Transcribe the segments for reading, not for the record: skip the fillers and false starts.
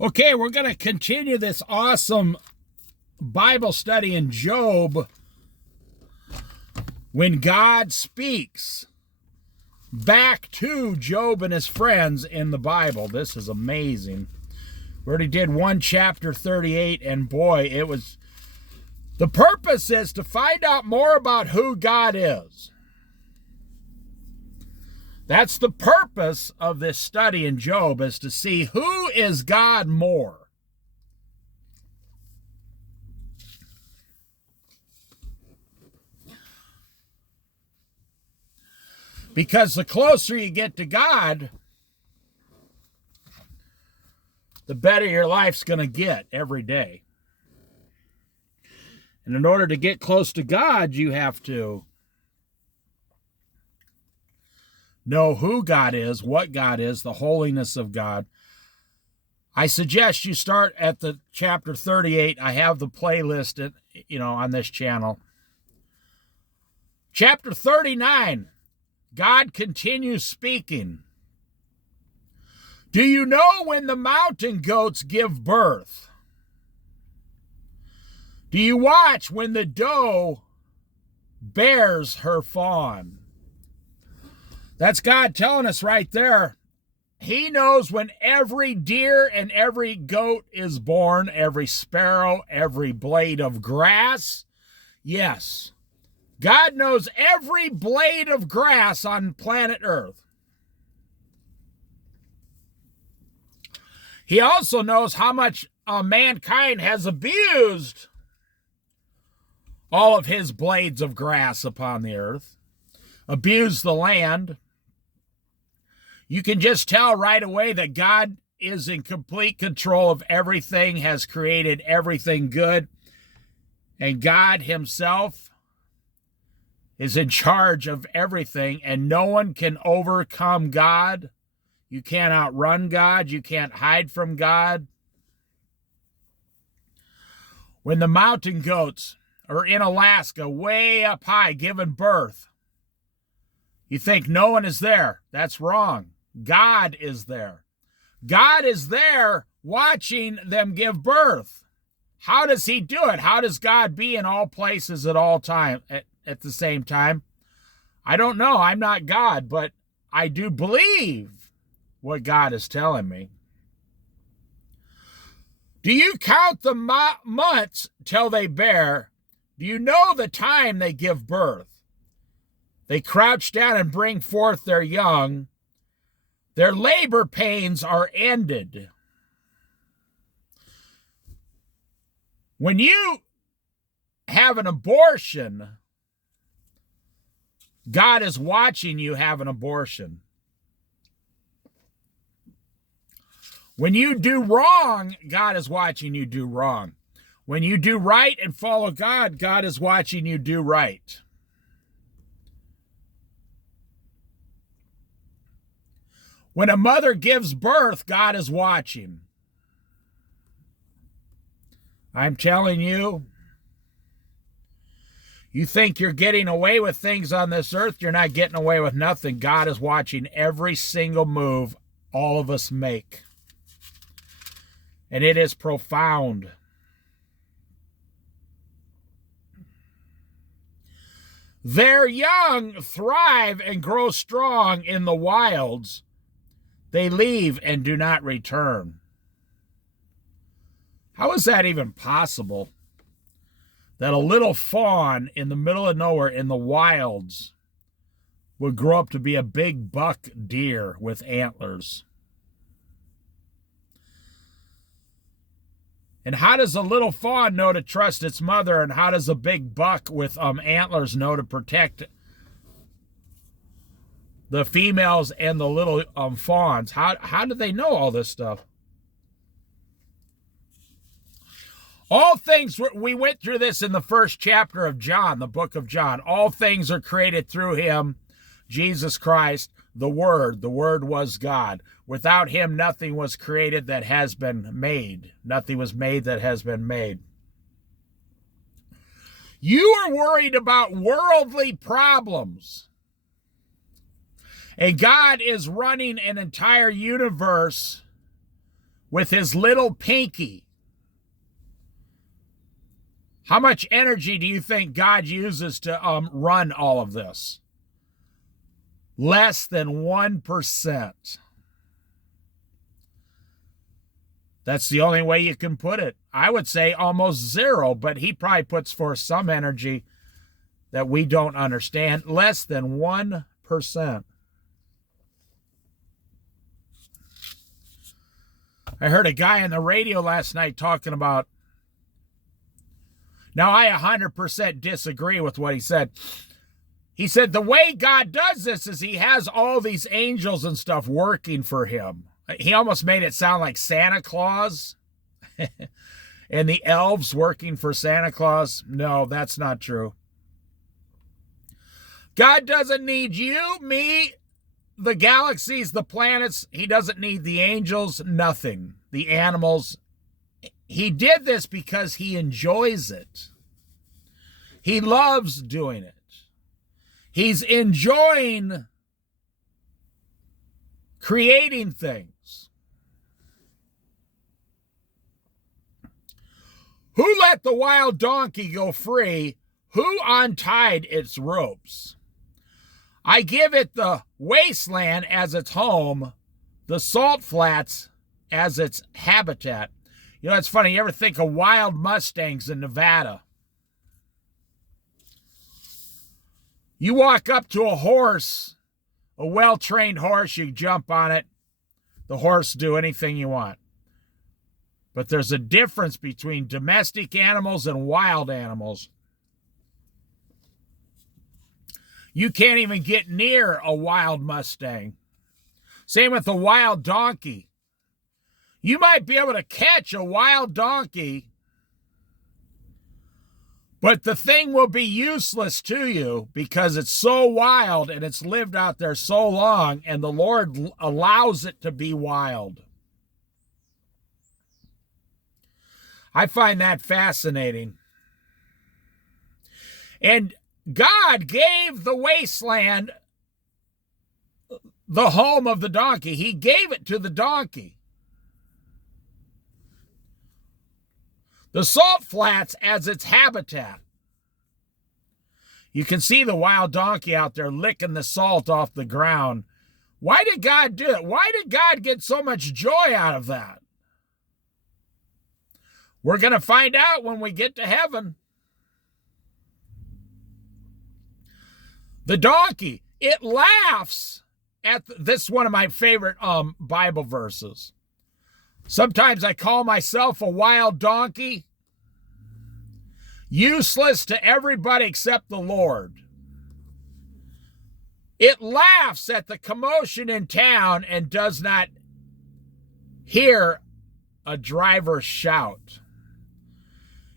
Okay, we're going to continue this awesome Bible study in Job when God speaks back to Job and his friends in the Bible. This is amazing. We already did chapter 38, and boy, the purpose is to find out more about who God is. That's the purpose of this study in Job, is to see who is God more. Because the closer you get to God, the better your life's going to get every day. And in order to get close to God, you have to know who God is, what God is, the holiness of God. I suggest you start at the chapter 38. I have the playlist, on this channel. Chapter 39, God continues speaking. Do you know when the mountain goats give birth? Do you watch when the doe bears her fawn? That's God telling us right there. He knows when every deer and every goat is born, every sparrow, every blade of grass. Yes, God knows every blade of grass on planet Earth. He also knows how much mankind has abused all of his blades of grass upon the earth, abused the land. You can just tell right away that God is in complete control of everything, has created everything good, and God himself is in charge of everything, and no one can overcome God. You can't outrun God. You can't hide from God. When the mountain goats are in Alaska, way up high, giving birth, you think no one is there. That's wrong. God is there. God is there watching them give birth. How does he do it? How does God be in all places at all time at the same time? I don't know. I'm not God, but I do believe what God is telling me. Do you count the months till they bear? Do you know the time they give birth? They crouch down and bring forth their young. Their labor pains are ended. When you have an abortion, God is watching you have an abortion. When you do wrong, God is watching you do wrong. When you do right and follow God, God is watching you do right. When a mother gives birth, God is watching. I'm telling you, you think you're getting away with things on this earth, you're not getting away with nothing. God is watching every single move all of us make. And it is profound. Their young thrive and grow strong in the wilds. They leave and do not return. How is that even possible? That a little fawn in the middle of nowhere in the wilds would grow up to be a big buck deer with antlers. And how does a little fawn know to trust its mother? And how does a big buck with antlers know to protect the females and the little fawns? How do they know all this stuff? All things, we went through this in the first chapter of John, the book of John. All things are created through him, Jesus Christ, the Word. The Word was God. Without him, nothing was created that has been made. Nothing was made that has been made. You are worried about worldly problems. And God is running an entire universe with his little pinky. How much energy do you think God uses to run all of this? Less than 1%. That's the only way you can put it. I would say almost zero, but he probably puts forth some energy that we don't understand. Less than 1%. I heard a guy on the radio last night talking about, now I 100% disagree with what he said. He said the way God does this is he has all these angels and stuff working for him. He almost made it sound like Santa Claus and the elves working for Santa Claus. No, that's not true. God doesn't need you, me, the galaxies, the planets. He doesn't need the angels, nothing. The animals. He did this because he enjoys it. He loves doing it. He's enjoying creating things. Who let the wild donkey go free? Who untied its ropes? I give it the wasteland as its home, the salt flats as its habitat. You know, it's funny. You ever think of wild Mustangs in Nevada? You walk up to a horse, a well-trained horse, you jump on it. The horse do anything you want. But there's a difference between domestic animals and wild animals. You can't even get near a wild Mustang. Same with a wild donkey. You might be able to catch a wild donkey, but the thing will be useless to you because it's so wild and it's lived out there so long, and the Lord allows it to be wild. I find that fascinating. And God gave the wasteland the home of the donkey. He gave it to the donkey. The salt flats as its habitat. You can see the wild donkey out there licking the salt off the ground. Why did God do it? Why did God get so much joy out of that? We're going to find out when we get to heaven. The donkey, it laughs at this is one of my favorite Bible verses. Sometimes I call myself a wild donkey, useless to everybody except the Lord. It laughs at the commotion in town and does not hear a driver shout.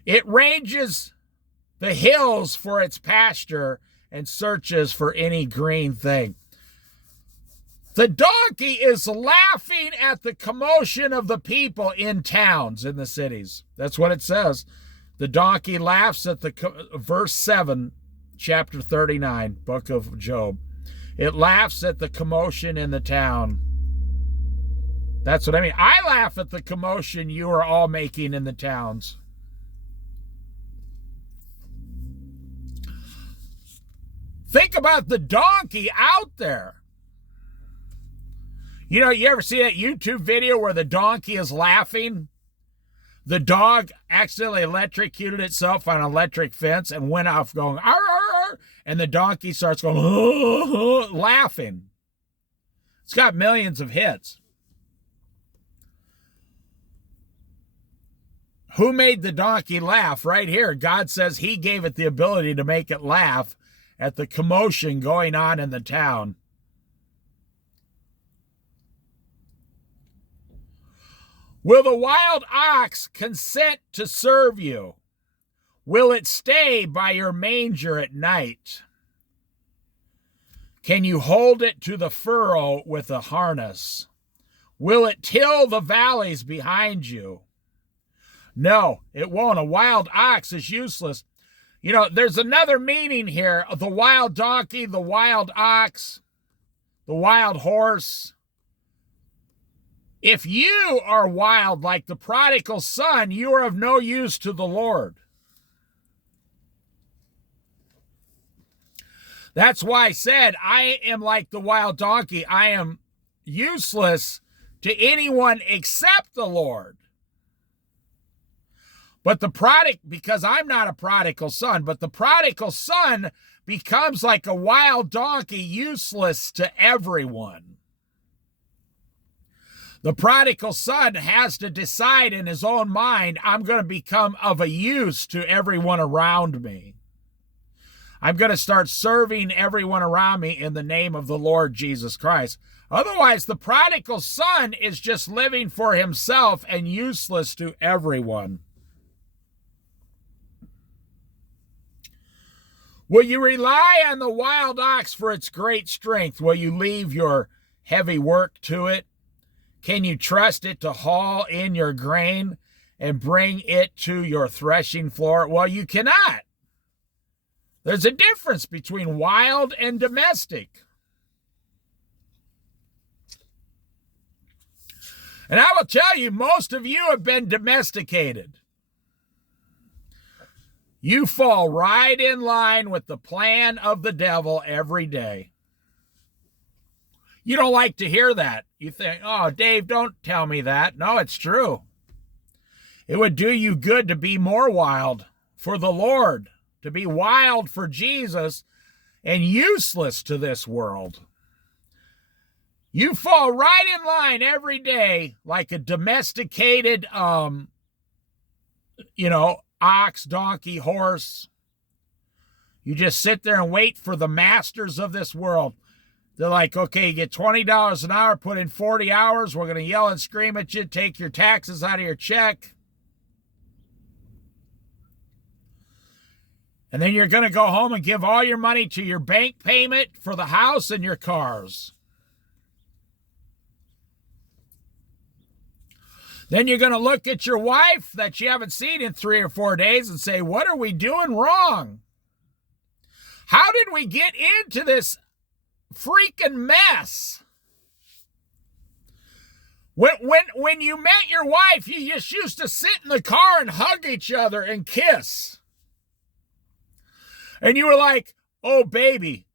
It ranges the hills for its pasture and searches for any green thing. The donkey is laughing at the commotion of the people in towns, in the cities. That's what it says. The donkey laughs at verse 7, chapter 39, book of Job. It laughs at the commotion in the town. That's what I mean. I laugh at the commotion you are all making in the towns. Think about the donkey out there. You know, you ever see that YouTube video where the donkey is laughing? The dog accidentally electrocuted itself on an electric fence and went off going, arr, arr, arr, and the donkey starts going, laughing. It's got millions of hits. Who made the donkey laugh? Right here, God says he gave it the ability to make it laugh at the commotion going on in the town. Will the wild ox consent to serve you? Will it stay by your manger at night? Can you hold it to the furrow with a harness? Will it till the valleys behind you? No, it won't. A wild ox is useless. You know, there's another meaning here. The wild donkey, the wild ox, the wild horse. If you are wild like the prodigal son, you are of no use to the Lord. That's why I said, I am like the wild donkey. I am useless to anyone except the Lord. But because I'm not a prodigal son, but the prodigal son becomes like a wild donkey, useless to everyone. The prodigal son has to decide in his own mind, I'm going to become of a use to everyone around me. I'm going to start serving everyone around me in the name of the Lord Jesus Christ. Otherwise, the prodigal son is just living for himself and useless to everyone. Will you rely on the wild ox for its great strength? Will you leave your heavy work to it? Can you trust it to haul in your grain and bring it to your threshing floor? Well, you cannot. There's a difference between wild and domestic. And I will tell you, most of you have been domesticated. You fall right in line with the plan of the devil every day. You don't like to hear that. You think, oh, Dave, don't tell me that. No, it's true. It would do you good to be more wild for the Lord, to be wild for Jesus and useless to this world. You fall right in line every day like a domesticated, ox, donkey, horse. You just sit there and wait for the masters of this world. They're like, okay, you get $20 an hour, put in 40 hours. We're going to yell and scream at you, take your taxes out of your check. And then you're going to go home and give all your money to your bank payment for the house and your cars. Then you're going to look at your wife that you haven't seen in 3 or 4 days and say, what are we doing wrong? How did we get into this freaking mess? When you met your wife, you just used to sit in the car and hug each other and kiss. And you were like, oh, baby,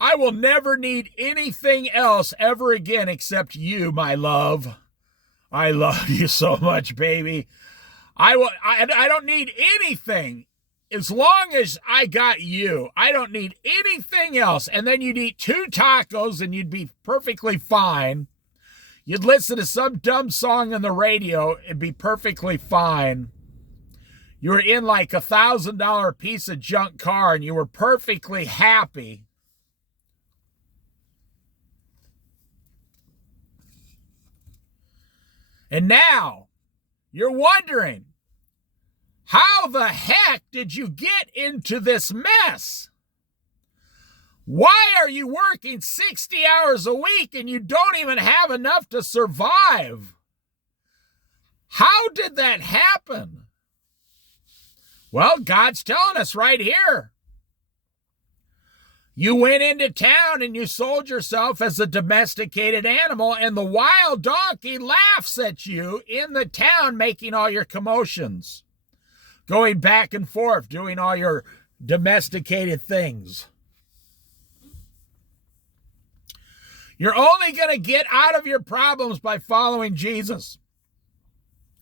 I will never need anything else ever again except you, my love. I love you so much, baby. I don't need anything. As long as I got you, I don't need anything else. And then you'd eat 2 tacos and you'd be perfectly fine. You'd listen to some dumb song on the radio and be perfectly fine. You were in like $1,000 piece of junk car and you were perfectly happy. And now you're wondering, how the heck did you get into this mess? Why are you working 60 hours a week and you don't even have enough to survive? How did that happen? Well, God's telling us right here. You went into town and you sold yourself as a domesticated animal, and the wild donkey laughs at you in the town making all your commotions, going back and forth, doing all your domesticated things. You're only going to get out of your problems by following Jesus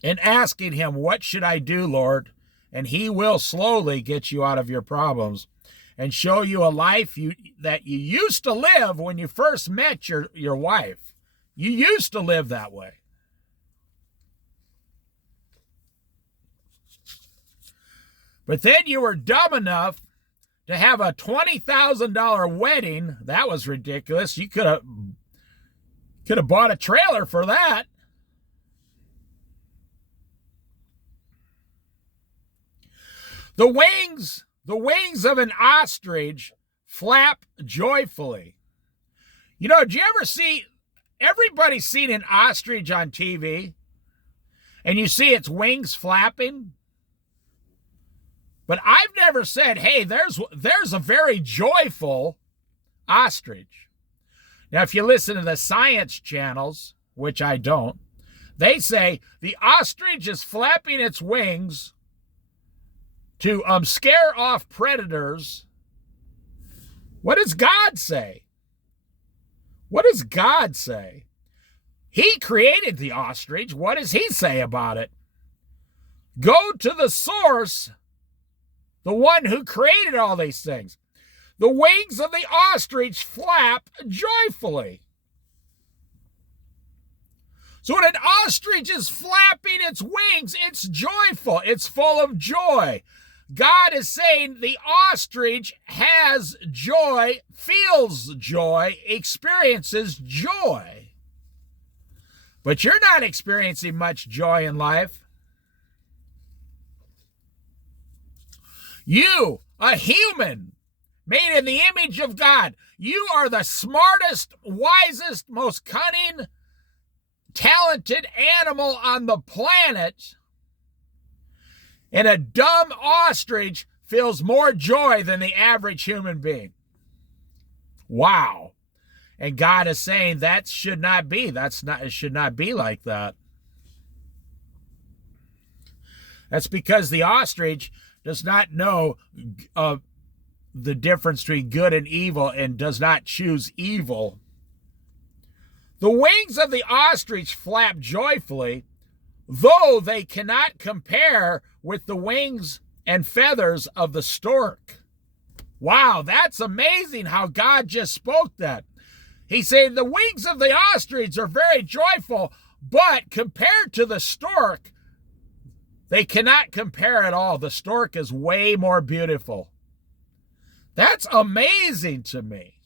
and asking him, what should I do, Lord? And he will slowly get you out of your problems and show you a life that you used to live when you first met your wife. You used to live that way. But then you were dumb enough to have a $20,000 wedding. That was ridiculous. You could have bought a trailer for that. The wings of an ostrich flap joyfully. You know, did you ever see, everybody's seen an ostrich on TV, and you see its wings flapping? But I've never said, hey, there's a very joyful ostrich. Now, if you listen to the science channels, which I don't, They say the ostrich is flapping its wings to scare off predators. What does God say? What does God say? He created the ostrich. What does he say about it? Go to the source, the one who created all these things. The wings of the ostrich flap joyfully. So when an ostrich is flapping its wings, it's joyful. It's full of joy. God is saying the ostrich has joy, feels joy, experiences joy. But you're not experiencing much joy in life. You, a human, made in the image of God, you are the smartest, wisest, most cunning, talented animal on the planet. And a dumb ostrich feels more joy than the average human being. Wow. And God is saying that should not be. It should not be like that. That's because the ostrich does not know the difference between good and evil and does not choose evil. The wings of the ostrich flap joyfully, though they cannot compare with the wings and feathers of the stork. Wow, that's amazing how God just spoke that. He said the wings of the ostrich are very joyful, but compared to the stork, they cannot compare at all. The stork is way more beautiful. That's amazing to me.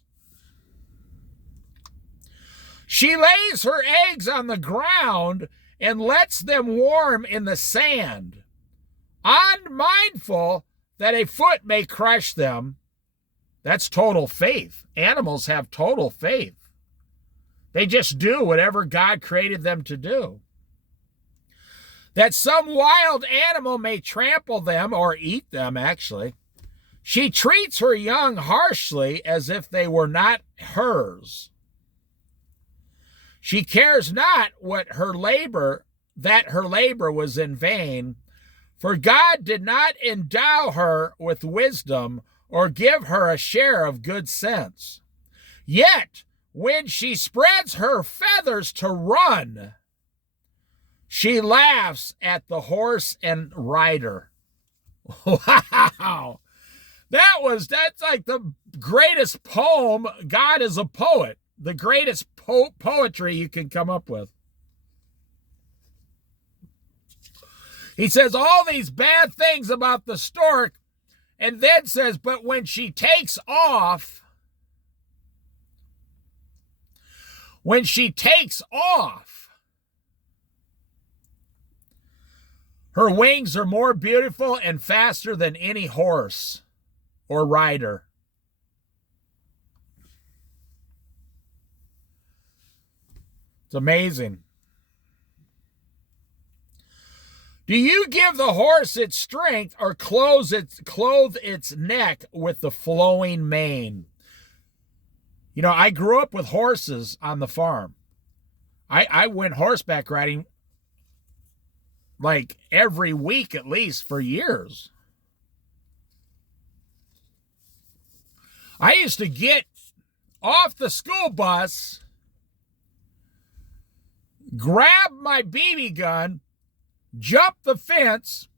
She lays her eggs on the ground and lets them warm in the sand, unmindful that a foot may crush them. That's total faith. Animals have total faith. They just do whatever God created them to do. That some wild animal may trample them or eat them, actually. She treats her young harshly as if they were not hers. She cares not that her labor was in vain, for God did not endow her with wisdom or give her a share of good sense. Yet, when she spreads her feathers to run, she laughs at the horse and rider. Wow. That's like the greatest poem. God is a poet. The greatest poetry you can come up with. He says all these bad things about the stork, and then says, but when she takes off, her wings are more beautiful and faster than any horse or rider. It's amazing. Do you give the horse its strength or clothe its neck with the flowing mane? You know, I grew up with horses on the farm. I went horseback riding like every week at least for years. I used to get off the school bus, grab my BB gun, jump the fence,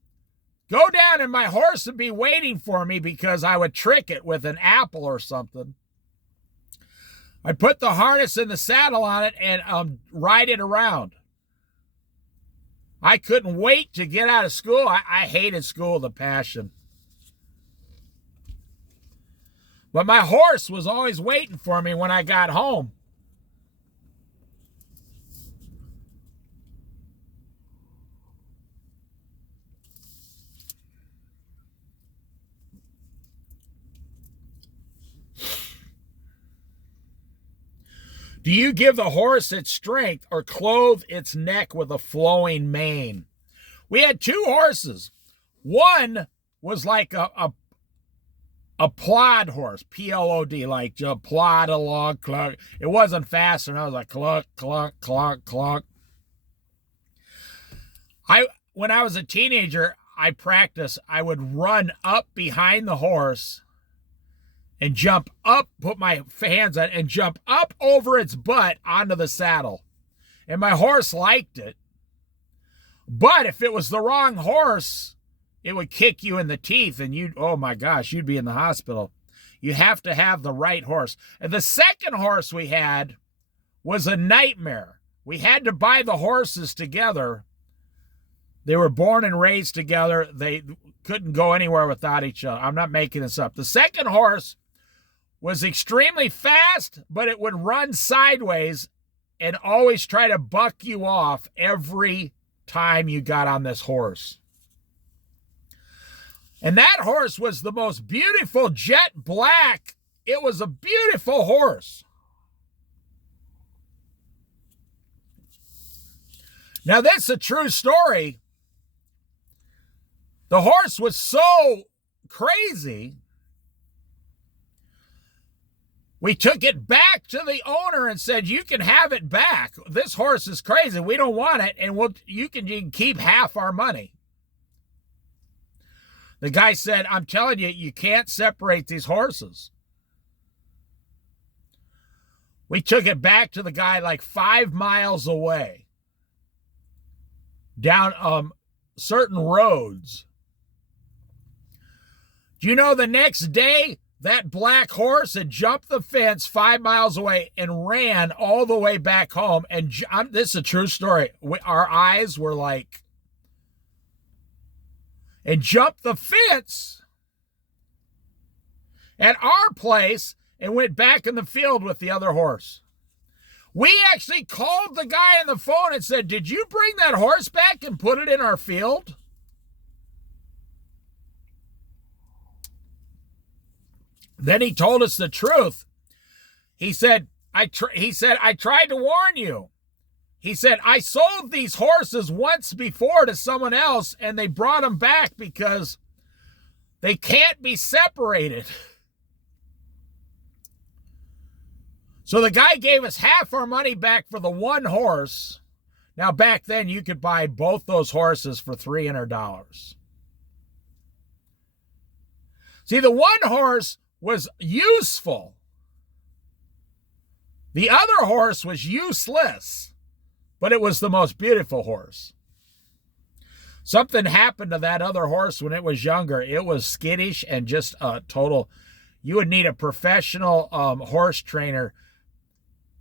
go down, and my horse would be waiting for me because I would trick it with an apple or something. I'd put the harness in the saddle on it and ride it around. I couldn't wait to get out of school. I hated school with a passion. But my horse was always waiting for me when I got home. Do you give the horse its strength or clothe its neck with a flowing mane? We had two horses. One was like a plod horse, P-L-O-D, like just plod along, cluck. It wasn't fast enough. It was like cluck, cluck, cluck, cluck. When I was a teenager, I practiced. I would run up behind the horse and jump up, put my hands on, and jump up over its butt onto the saddle. And my horse liked it. But if it was the wrong horse, it would kick you in the teeth and oh my gosh, you'd be in the hospital. You have to have the right horse. And the second horse we had was a nightmare. We had to buy the horses together. They were born and raised together. They couldn't go anywhere without each other. I'm not making this up. The second horse was extremely fast, but it would run sideways and always try to buck you off every time you got on this horse. And that horse was the most beautiful jet black. It was a beautiful horse. Now, this is a true story. The horse was so crazy, we took it back to the owner and said, you can have it back. This horse is crazy. We don't want it, and you can keep half our money. The guy said, I'm telling you, you can't separate these horses. We took it back to the guy like 5 miles away, down certain roads. Do you know the next day, that black horse had jumped the fence 5 miles away and ran all the way back home? And this is a true story. Our eyes were like, and jumped the fence at our place and went back in the field with the other horse. We actually called the guy on the phone and said, did you bring that horse back and put it in our field? Then he told us the truth. He said, I tried to warn you. He said, I sold these horses once before to someone else, and they brought them back because they can't be separated. So the guy gave us half our money back for the one horse. Now, back then, you could buy both those horses for $300. See, the one horse was useful. The other horse was useless, but it was the most beautiful horse. Something happened to that other horse when it was younger. It was skittish and just a total, you would need a professional horse trainer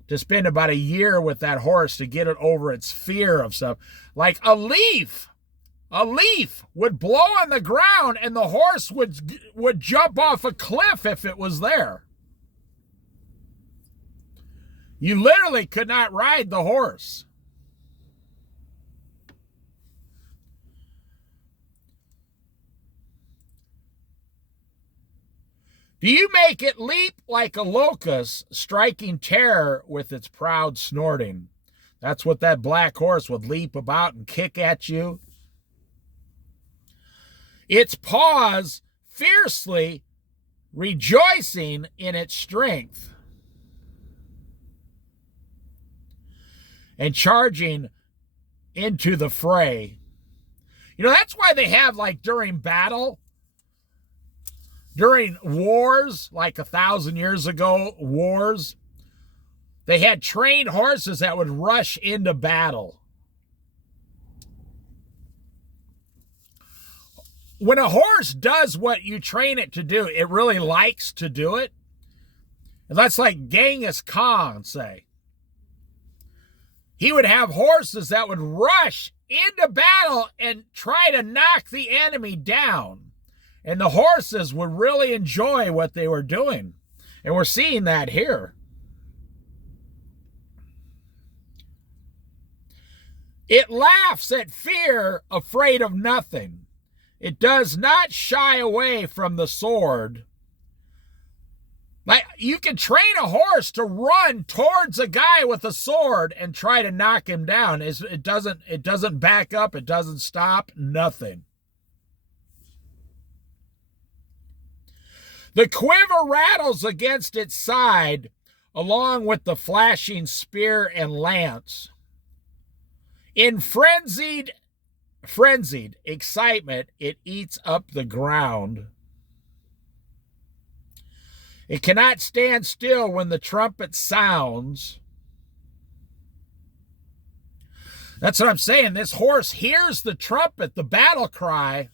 to spend about a year with that horse to get it over its fear of stuff. Like a leaf would blow on the ground and the horse would jump off a cliff if it was there. You literally could not ride the horse. Do you make it leap like a locust, striking terror with its proud snorting? That's what that black horse would leap about and kick at you. Its paws fiercely rejoicing in its strength and charging into the fray. You know, that's why they have, like, during battle, during wars, like 1,000 years ago, wars, they had trained horses that would rush into battle. When a horse does what you train it to do, it really likes to do it. And that's like Genghis Khan, say. He would have horses that would rush into battle and try to knock the enemy down. And the horses would really enjoy what they were doing. And we're seeing that here. It laughs at fear, afraid of nothing. It does not shy away from the sword. Like, you can train a horse to run towards a guy with a sword and try to knock him down. It doesn't back up. It doesn't stop. Nothing. The quiver rattles against its side, along with the flashing spear and lance. In frenzied frenzied excitement, it eats up the ground. It cannot stand still when the trumpet sounds. That's what I'm saying. This horse hears the trumpet, the battle cry.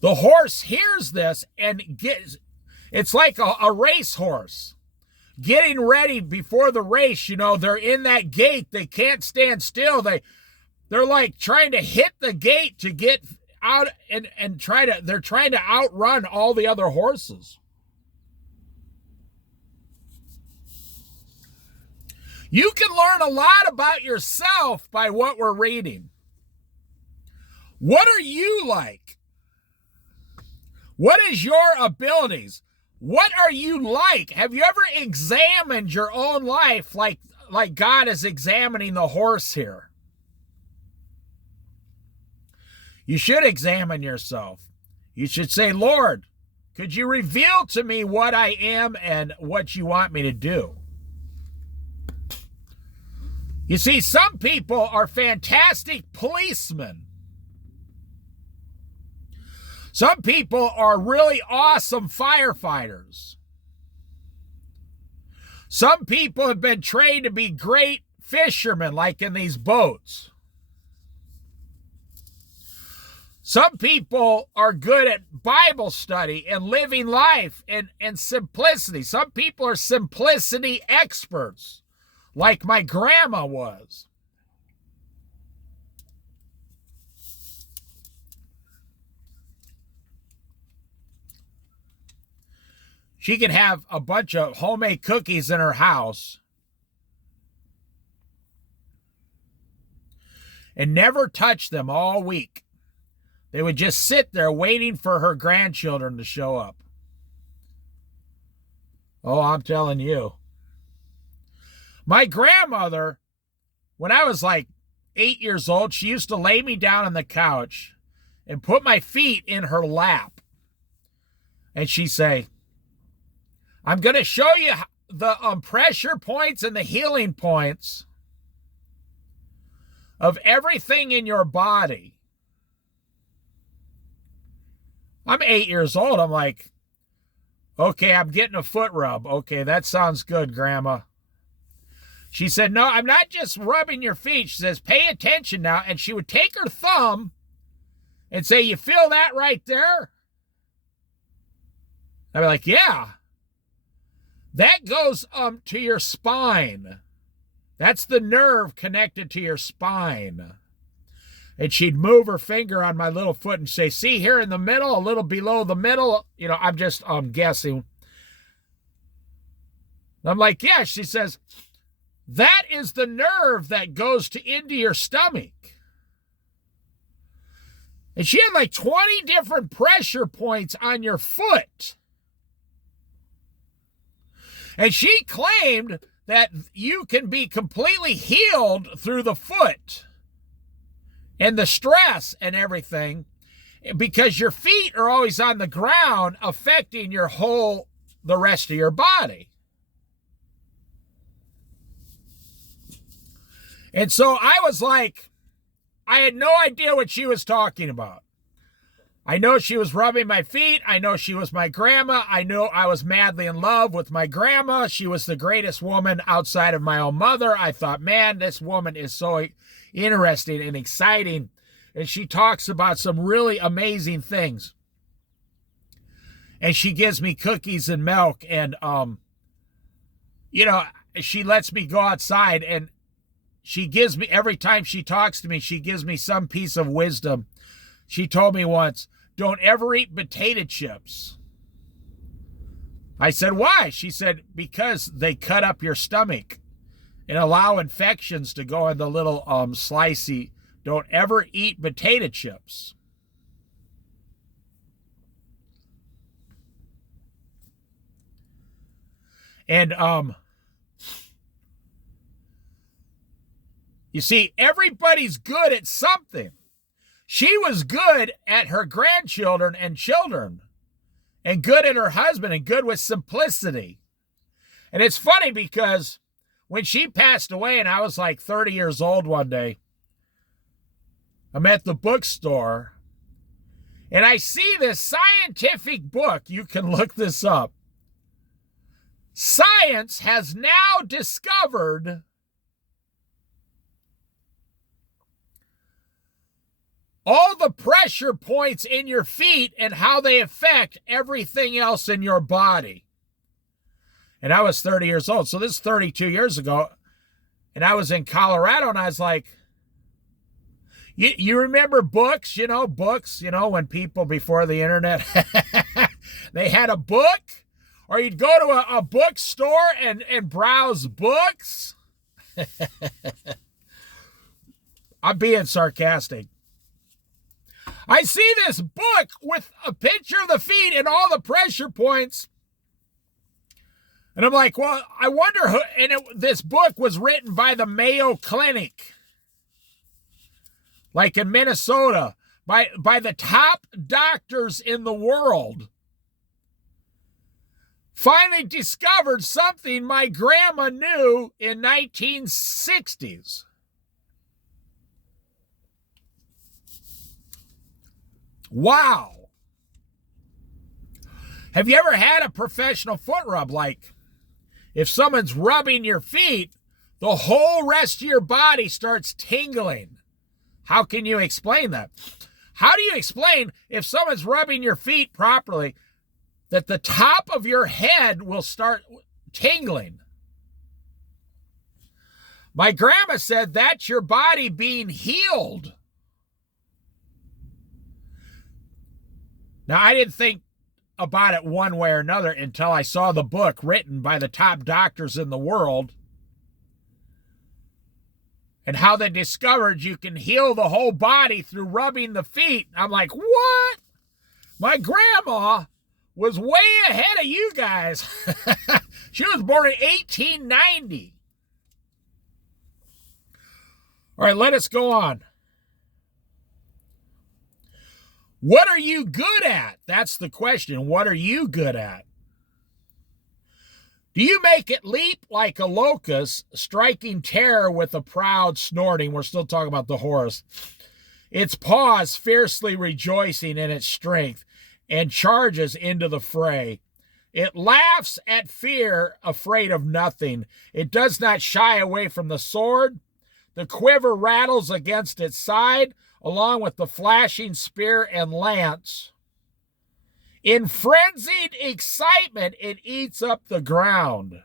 The horse hears this and it's like a racehorse getting ready before the race. You know, they're in that gate. They can't stand still. They're like trying to hit the gate to get out and they're trying to outrun all the other horses. You can learn a lot about yourself by what we're reading. What are you like? What is your abilities? What are you like? Have you ever examined your own life like God is examining the horse here? You should examine yourself. You should say, Lord, could you reveal to me what I am and what you want me to do? You see, some people are fantastic policemen. Some people are really awesome firefighters. Some people have been trained to be great fishermen, like in these boats. Some people are good at Bible study and living life and simplicity. Some people are simplicity experts, like my grandma was. She could have a bunch of homemade cookies in her house and never touch them all week. They would just sit there waiting for her grandchildren to show up. Oh, I'm telling you. My grandmother, when I was like 8 years old, she used to lay me down on the couch and put my feet in her lap. And she'd say, I'm going to show you the pressure points and the healing points of everything in your body. I'm 8 years old. I'm like, okay, I'm getting a foot rub. Okay, that sounds good, Grandma. She said, no, I'm not just rubbing your feet. She says, pay attention now. And she would take her thumb and say, you feel that right there? I'd be like, yeah. That goes to your spine. That's the nerve connected to your spine. And she'd move her finger on my little foot and say, see here in the middle, a little below the middle. You know, I'm just guessing. I'm like, yeah. She says, that is the nerve that goes into your stomach. And she had like 20 different pressure points on your foot. And she claimed that you can be completely healed through the foot and the stress and everything because your feet are always on the ground affecting the rest of your body. And so I was like, I had no idea what she was talking about. I know she was rubbing my feet. I know she was my grandma. I know I was madly in love with my grandma. She was the greatest woman outside of my own mother. I thought, man, this woman is so interesting and exciting. And she talks about some really amazing things. And she gives me cookies and milk. And, you know, she lets me go outside. And she gives me, every time she talks to me, she gives me some piece of wisdom. She told me once, don't ever eat potato chips. I said, why? She said, because they cut up your stomach and allow infections to go in the little slicey. Don't ever eat potato chips. And you see, everybody's good at something. She was good at her grandchildren and children, and good at her husband, and good with simplicity. And it's funny because when she passed away and I was like 30 years old one day, I'm at the bookstore, and I see this scientific book. You can look this up. Science has now discovered all the pressure points in your feet and how they affect everything else in your body. And I was 30 years old. So this is 32 years ago. And I was in Colorado, and I was like, you remember books, when people before the internet, they had a book, or you'd go to a bookstore and browse books. I'm being sarcastic. I see this book with a picture of the feet and all the pressure points. And I'm like, well, I wonder who, this book was written by the Mayo Clinic, like in Minnesota, by the top doctors in the world. Finally discovered something my grandma knew in 1960s. Wow. Have you ever had a professional foot rub? Like, if someone's rubbing your feet, the whole rest of your body starts tingling. How can you explain that? How do you explain, if someone's rubbing your feet properly, that the top of your head will start tingling? My grandma said that's your body being healed. Now, I didn't think about it one way or another until I saw the book written by the top doctors in the world and how they discovered you can heal the whole body through rubbing the feet. I'm like, what? My grandma was way ahead of you guys. She was born in 1890. All right, let us go on. What are you good at? That's the question. What are you good at? Do you make it leap like a locust, striking terror with a proud snorting? We're still talking about the horse. Its paws fiercely rejoicing in its strength, and charges into the fray. It laughs at fear, afraid of nothing. It does not shy away from the sword. The quiver rattles against its side, along with the flashing spear and lance. In frenzied excitement, it eats up the ground.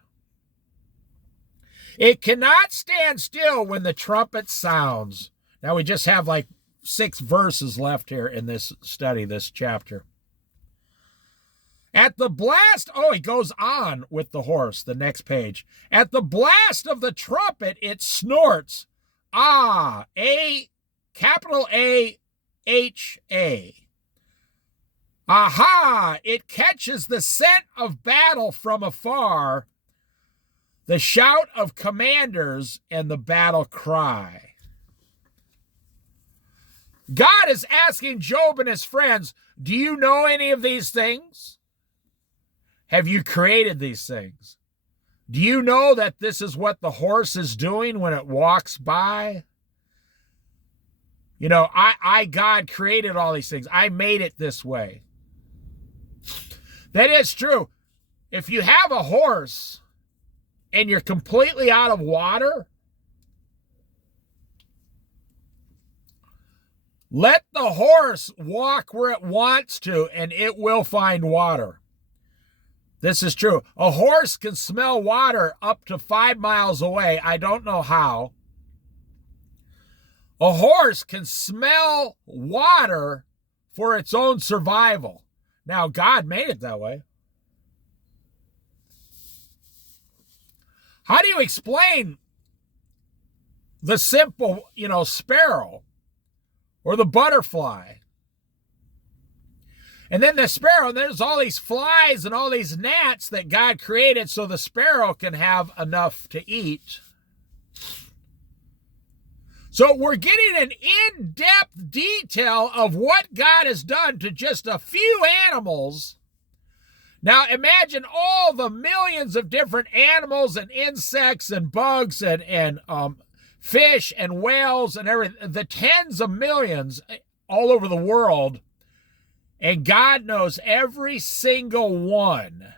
It cannot stand still when the trumpet sounds. Now we just have like 6 verses left here in this study, this chapter. At the blast, it goes on with the horse, the next page. At the blast of the trumpet, it snorts. Capital A-H-A. Aha! It catches the scent of battle from afar, the shout of commanders, and the battle cry. God is asking Job and his friends, do you know any of these things? Have you created these things? Do you know that this is what the horse is doing when it walks by? You know, God created all these things. I made it this way. That is true. If you have a horse and you're completely out of water, let the horse walk where it wants to, and it will find water. This is true. A horse can smell water up to 5 miles away. I don't know how. A horse can smell water for its own survival. Now, God made it that way. How do you explain the simple, sparrow or the butterfly? And then the sparrow, there's all these flies and all these gnats that God created so the sparrow can have enough to eat. So we're getting an in-depth detail of what God has done to just a few animals. Now imagine all the millions of different animals and insects and bugs and fish and whales and everything, the tens of millions all over the world, and God knows every single one.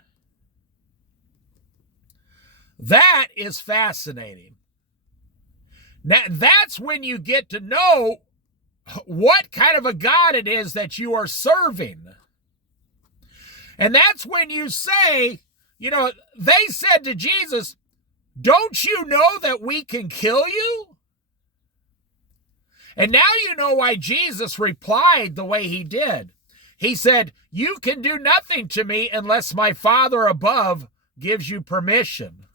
That is fascinating. Now, that's when you get to know what kind of a God it is that you are serving. And that's when you say, you know, they said to Jesus, don't you know that we can kill you? And now you know why Jesus replied the way he did. He said, you can do nothing to me unless my Father above gives you permission.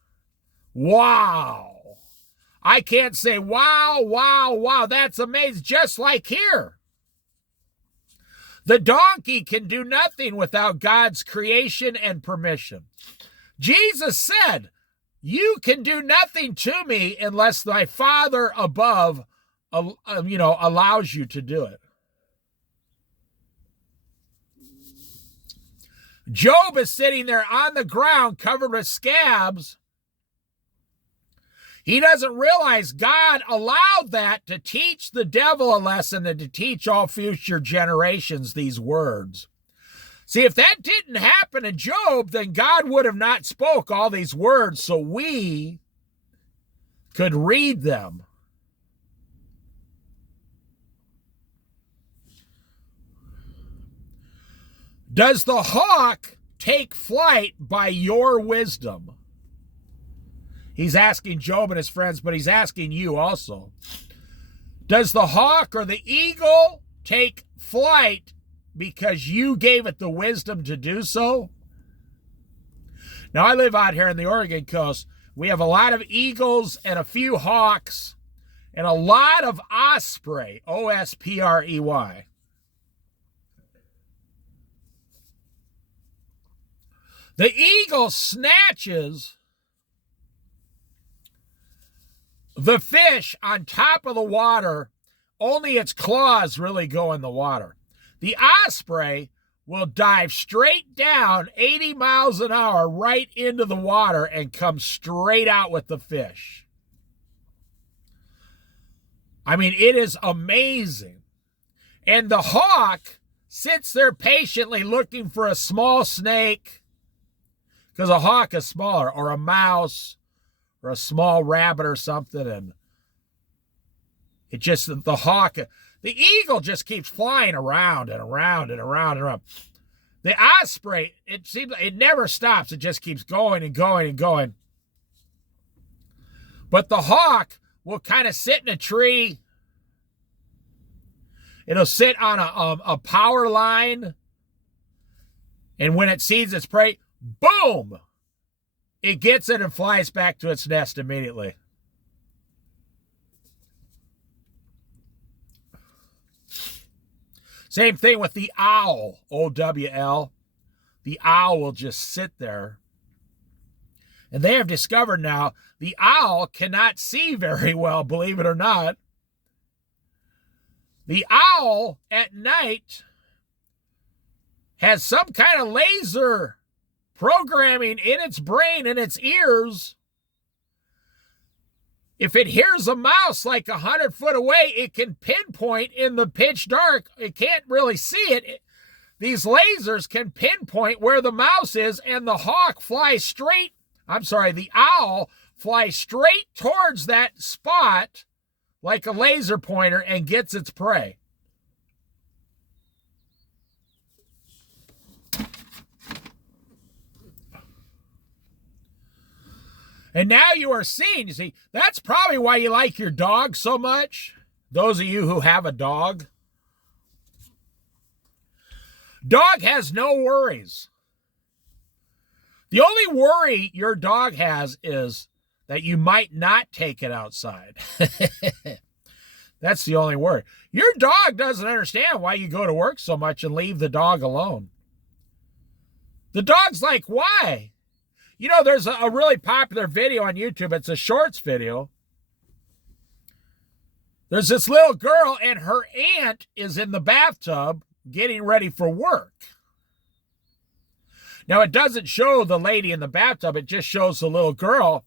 Wow. I can't say, wow, wow, wow, that's amazing. Just like here. The donkey can do nothing without God's creation and permission. Jesus said, you can do nothing to me unless my Father above, allows you to do it. Job is sitting there on the ground covered with scabs. He doesn't realize God allowed that to teach the devil a lesson and to teach all future generations these words. See, if that didn't happen to Job, then God would have not spoke all these words so we could read them. Does the hawk take flight by your wisdom? He's asking Job and his friends, but he's asking you also. Does the hawk or the eagle take flight because you gave it the wisdom to do so? Now, I live out here in the Oregon coast. We have a lot of eagles and a few hawks and a lot of osprey, O-S-P-R-E-Y. The eagle snatches the fish on top of the water. Only its claws really go in the water. The osprey will dive straight down 80 miles an hour right into the water and come straight out with the fish. I mean, it is amazing. And the hawk sits there patiently looking for a small snake, because a hawk is smaller, or a mouse, or a small rabbit or something, and it just, the hawk, the eagle just keeps flying around and around and around and around. The osprey, it seems like it never stops. It just keeps going and going and going. But the hawk will kind of sit in a tree. It'll sit on a power line. And when it sees its prey, boom! It gets it and flies back to its nest immediately. Same thing with the owl, O-W-L. The owl will just sit there. And they have discovered now the owl cannot see very well, believe it or not. The owl at night has some kind of laser programming in its brain and its ears. If it hears a mouse like 100 foot away, it can pinpoint in the pitch dark. It can't really see it. These lasers can pinpoint where the mouse is, and the hawk flies straight, the owl flies straight towards that spot like a laser pointer and gets its prey. And now you are seeing, you see, that's probably why you like your dog so much. Those of you who have a dog. Dog has no worries. The only worry your dog has is that you might not take it outside. That's the only worry. Your dog doesn't understand why you go to work so much and leave the dog alone. The dog's like, why? You know, there's a really popular video on YouTube. It's a shorts video. There's this little girl and her aunt is in the bathtub getting ready for work. Now, it doesn't show the lady in the bathtub. It just shows the little girl.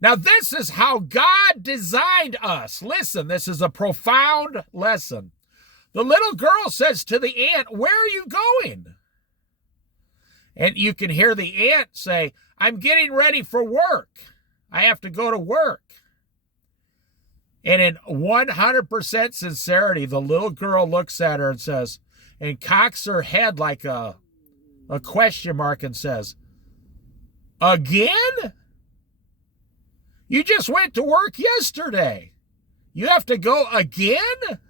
Now, this is how God designed us. Listen, this is a profound lesson. The little girl says to the ant, "Where are you going?" And you can hear the ant say, "I'm getting ready for work. I have to go to work." And in 100% sincerity, the little girl looks at her and says, and cocks her head like a question mark and says, "Again? You just went to work yesterday. You have to go again?"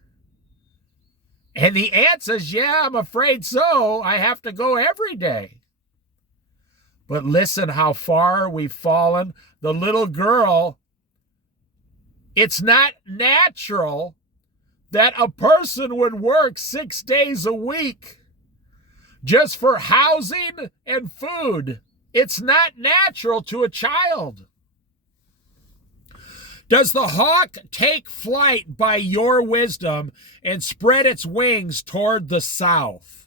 And the ant says, "Yeah, I'm afraid so. I have to go every day." But listen how far we've fallen. The little girl, it's not natural that a person would work 6 days a week just for housing and food. It's not natural to a child. Does the hawk take flight by your wisdom and spread its wings toward the south?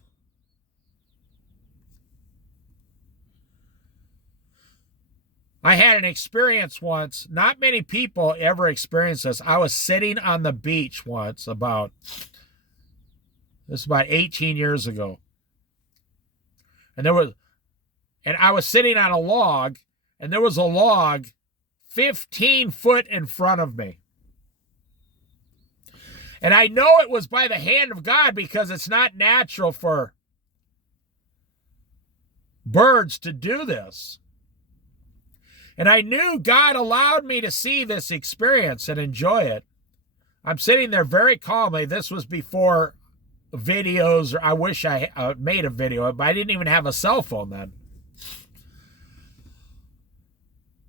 I had an experience once. Not many people ever experience this. I was sitting on the beach once about 18 years ago. And I was sitting on a log, and there was a log 15 foot in front of me. And I know it was by the hand of God because it's not natural for birds to do this. And I knew God allowed me to see this experience and enjoy it. I'm sitting there very calmly. This was before videos, or I wish I made a video, but I didn't even have a cell phone then.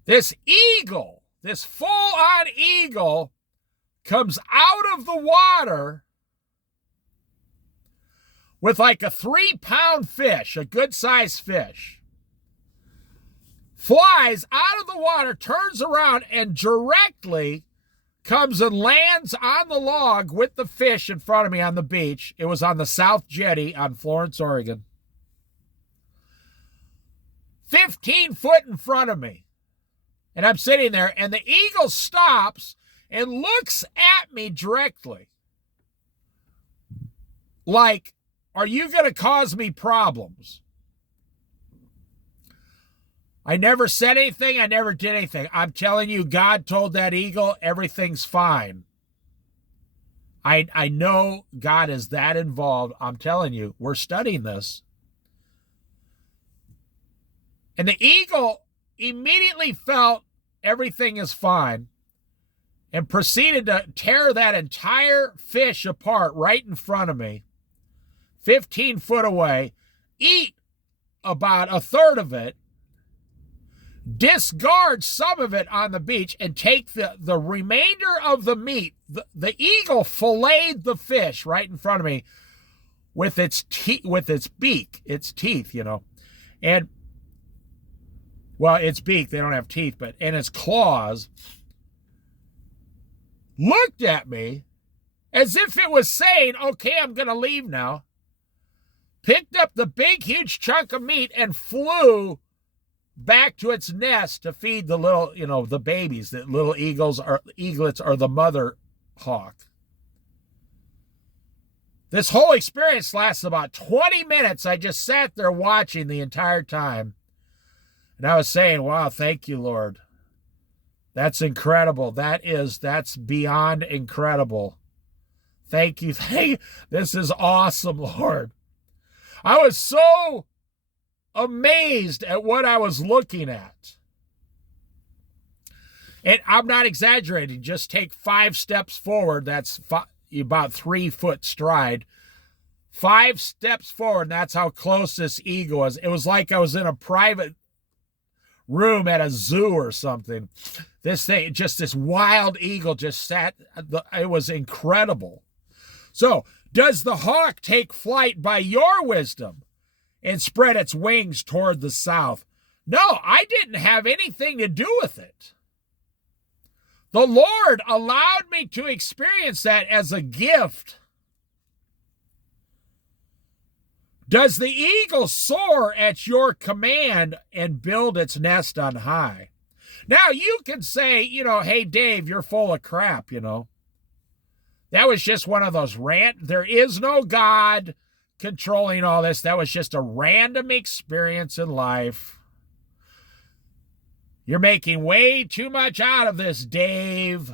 This eagle, this full-on eagle, comes out of the water with like a 3-pound fish, a good-sized fish. Flies out of the water, turns around, and directly comes and lands on the log with the fish in front of me on the beach. It was on the South Jetty on Florence, Oregon. 15 foot in front of me. And I'm sitting there, and the eagle stops and looks at me directly. Like, are you going to cause me problems? I never said anything. I never did anything. I'm telling you, God told that eagle everything's fine. I know God is that involved. I'm telling you, we're studying this. And the eagle immediately felt everything is fine and proceeded to tear that entire fish apart right in front of me, 15 foot away, eat about a third of it, discard some of it on the beach, and take the remainder of the meat. The eagle filleted the fish right in front of me with its beak, its teeth, and well, its beak, they don't have teeth, and its claws, looked at me as if it was saying, "Okay, I'm going to leave now," picked up the big, huge chunk of meat and flew back to its nest to feed the little, the babies. The little eaglets are the mother hawk. This whole experience lasts about 20 minutes. I just sat there watching the entire time. And I was saying, wow, thank you, Lord. That's incredible. That's beyond incredible. Thank you. This is awesome, Lord. I was so amazed at what I was looking at. And I'm not exaggerating. Just take 5 steps forward. That's about 3 foot stride. 5 steps forward, and that's how close this eagle was. It was like I was in a private room at a zoo or something. This thing, just this wild eagle just sat. It was incredible. So, does the hawk take flight by your wisdom and spread its wings toward the south? No, I didn't have anything to do with it. The Lord allowed me to experience that as a gift. Does the eagle soar at your command and build its nest on high? Now, you can say, hey, Dave, you're full of crap, That was just one of those there is no God controlling all this. That was just a random experience in life. You're making way too much out of this, Dave.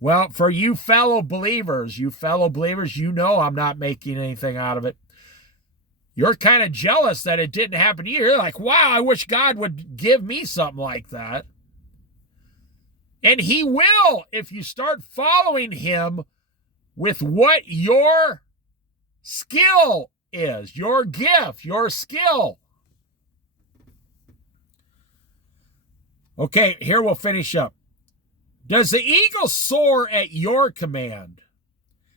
Well, for you fellow believers, I'm not making anything out of it. You're kind of jealous that it didn't happen to you. You're like, wow, I wish God would give me something like that. And he will if you start following him with what your skill is, your gift, your skill. Okay, here we'll finish up. Does the eagle soar at your command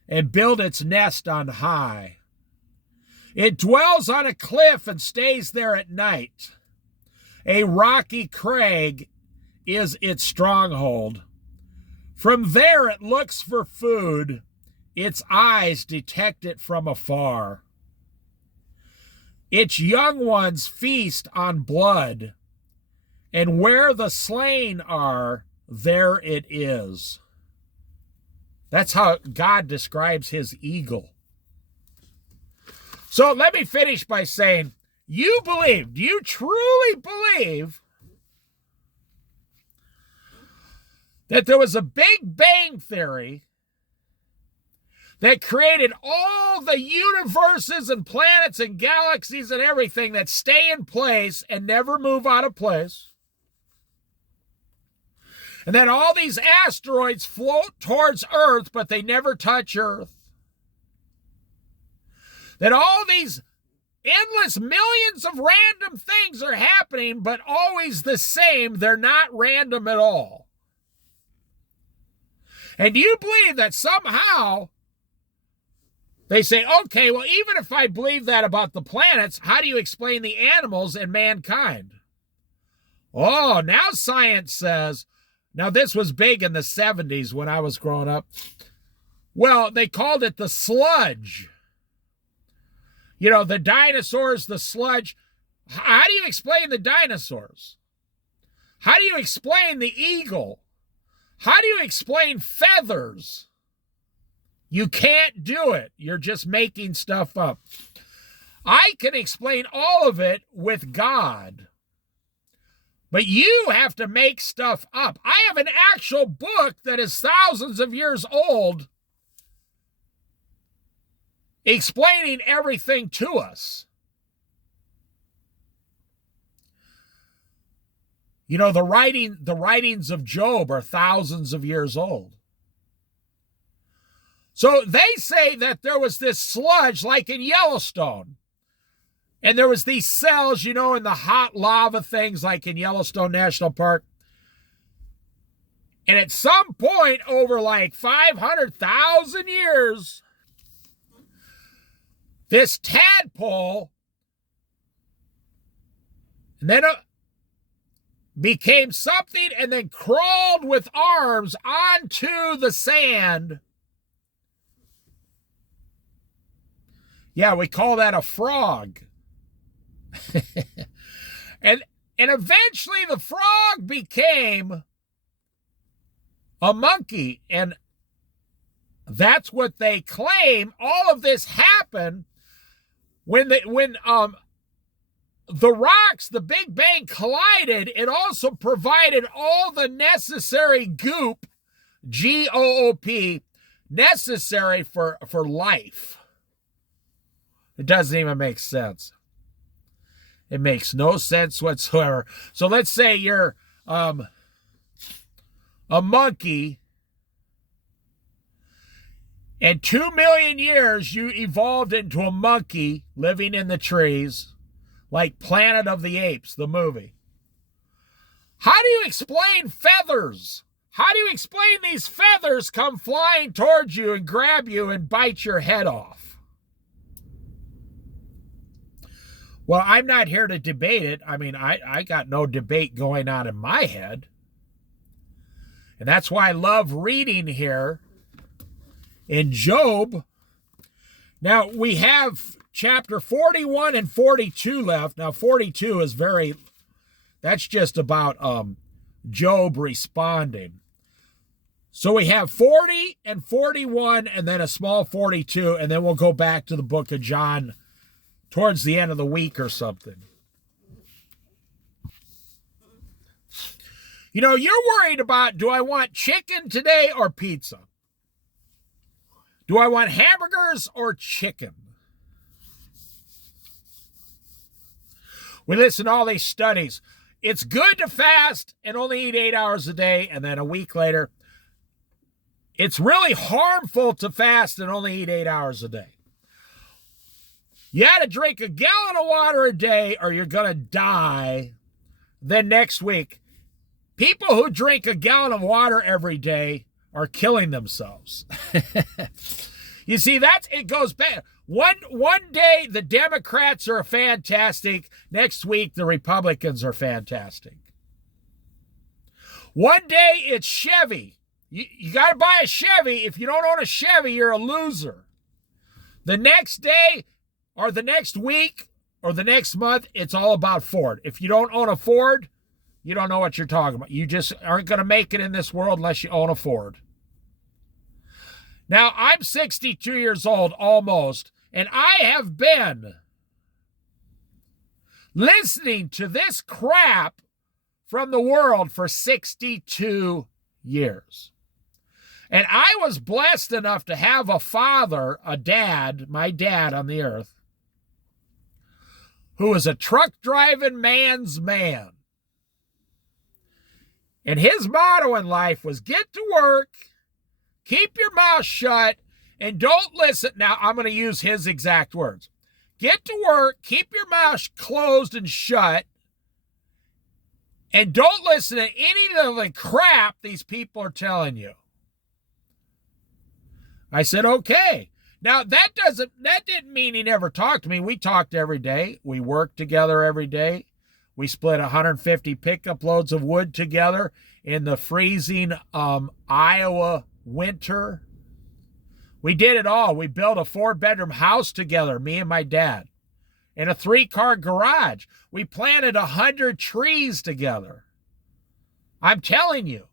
and build its nest on high? It dwells on a cliff and stays there at night. A rocky crag is its stronghold. From there it looks for food. Its eyes detect it from afar. Its young ones feast on blood, and where the slain are, there it is. That's how God describes his eagle. So let me finish by saying, do you truly believe that there was a Big Bang Theory that created all the universes and planets and galaxies and everything that stay in place and never move out of place? And then all these asteroids float towards Earth, but they never touch Earth. That all these endless millions of random things are happening, but always the same. They're not random at all. And do you believe that somehow they say, okay, well, even if I believe that about the planets, how do you explain the animals and mankind? Oh, now science says, now this was big in the 70s when I was growing up. Well, they called it the sludge. The dinosaurs, the sludge. How do you explain the dinosaurs? How do you explain the eagle? How do you explain feathers? You can't do it. You're just making stuff up. I can explain all of it with God. But you have to make stuff up. I have an actual book that is thousands of years old explaining everything to us. The writings of Job are thousands of years old. So they say that there was this sludge like in Yellowstone. And there was these cells, in the hot lava things like in Yellowstone National Park. And at some point over like 500,000 years, this tadpole and then became something and then crawled with arms onto the sand. Yeah, we call that a frog. and eventually the frog became a monkey, and that's what they claim. All of this happened when the rocks, the Big Bang collided. It also provided all the necessary goop, G-O-O-P, necessary for life. It doesn't even make sense. It makes no sense whatsoever. So let's say you're a monkey, and 2 million years you evolved into a monkey living in the trees, like Planet of the Apes, the movie. How do you explain feathers? How do you explain these feathers come flying towards you and grab you and bite your head off? Well, I'm not here to debate it. I mean, I got no debate going on in my head. And that's why I love reading here in Job. Now, we have chapter 41 and 42 left. Now, 42 is That's just about Job responding. So we have 40 and 41 and then a small 42, and then we'll go back to the book of John towards the end of the week or something. You know, you're worried about, do I want chicken today or pizza? Do I want hamburgers or chicken? We listen to all these studies. It's good to fast and only eat 8 hours a day, and then a week later, it's really harmful to fast and only eat 8 hours a day. You had to drink a gallon of water a day or you're going to die. Then next week, people who drink a gallon of water every day are killing themselves. You see, it goes back. One day the Democrats are fantastic. Next week the Republicans are fantastic. One day it's Chevy. You got to buy a Chevy. If you don't own a Chevy, you're a loser. The next day or the next week or the next month, it's all about Ford. If you don't own a Ford, you don't know what you're talking about. You just aren't going to make it in this world unless you own a Ford. Now, I'm 62 years old almost, and I have been listening to this crap from the world for 62 years. And I was blessed enough to have a father, a dad, my dad on the earth, who was a truck driving man's man. And his motto in life was get to work, keep your mouth shut, and don't listen. Now, I'm going to use his exact words. Get to work, keep your mouth closed and shut, and don't listen to any of the crap these people are telling you. I said, okay. Now, that didn't mean he never talked to me. We talked every day. We worked together every day. We split 150 pickup loads of wood together in the freezing Iowa winter. We did it all. We built a 4-bedroom house together, me and my dad, in a 3-car garage. We planted 100 trees together. I'm telling you.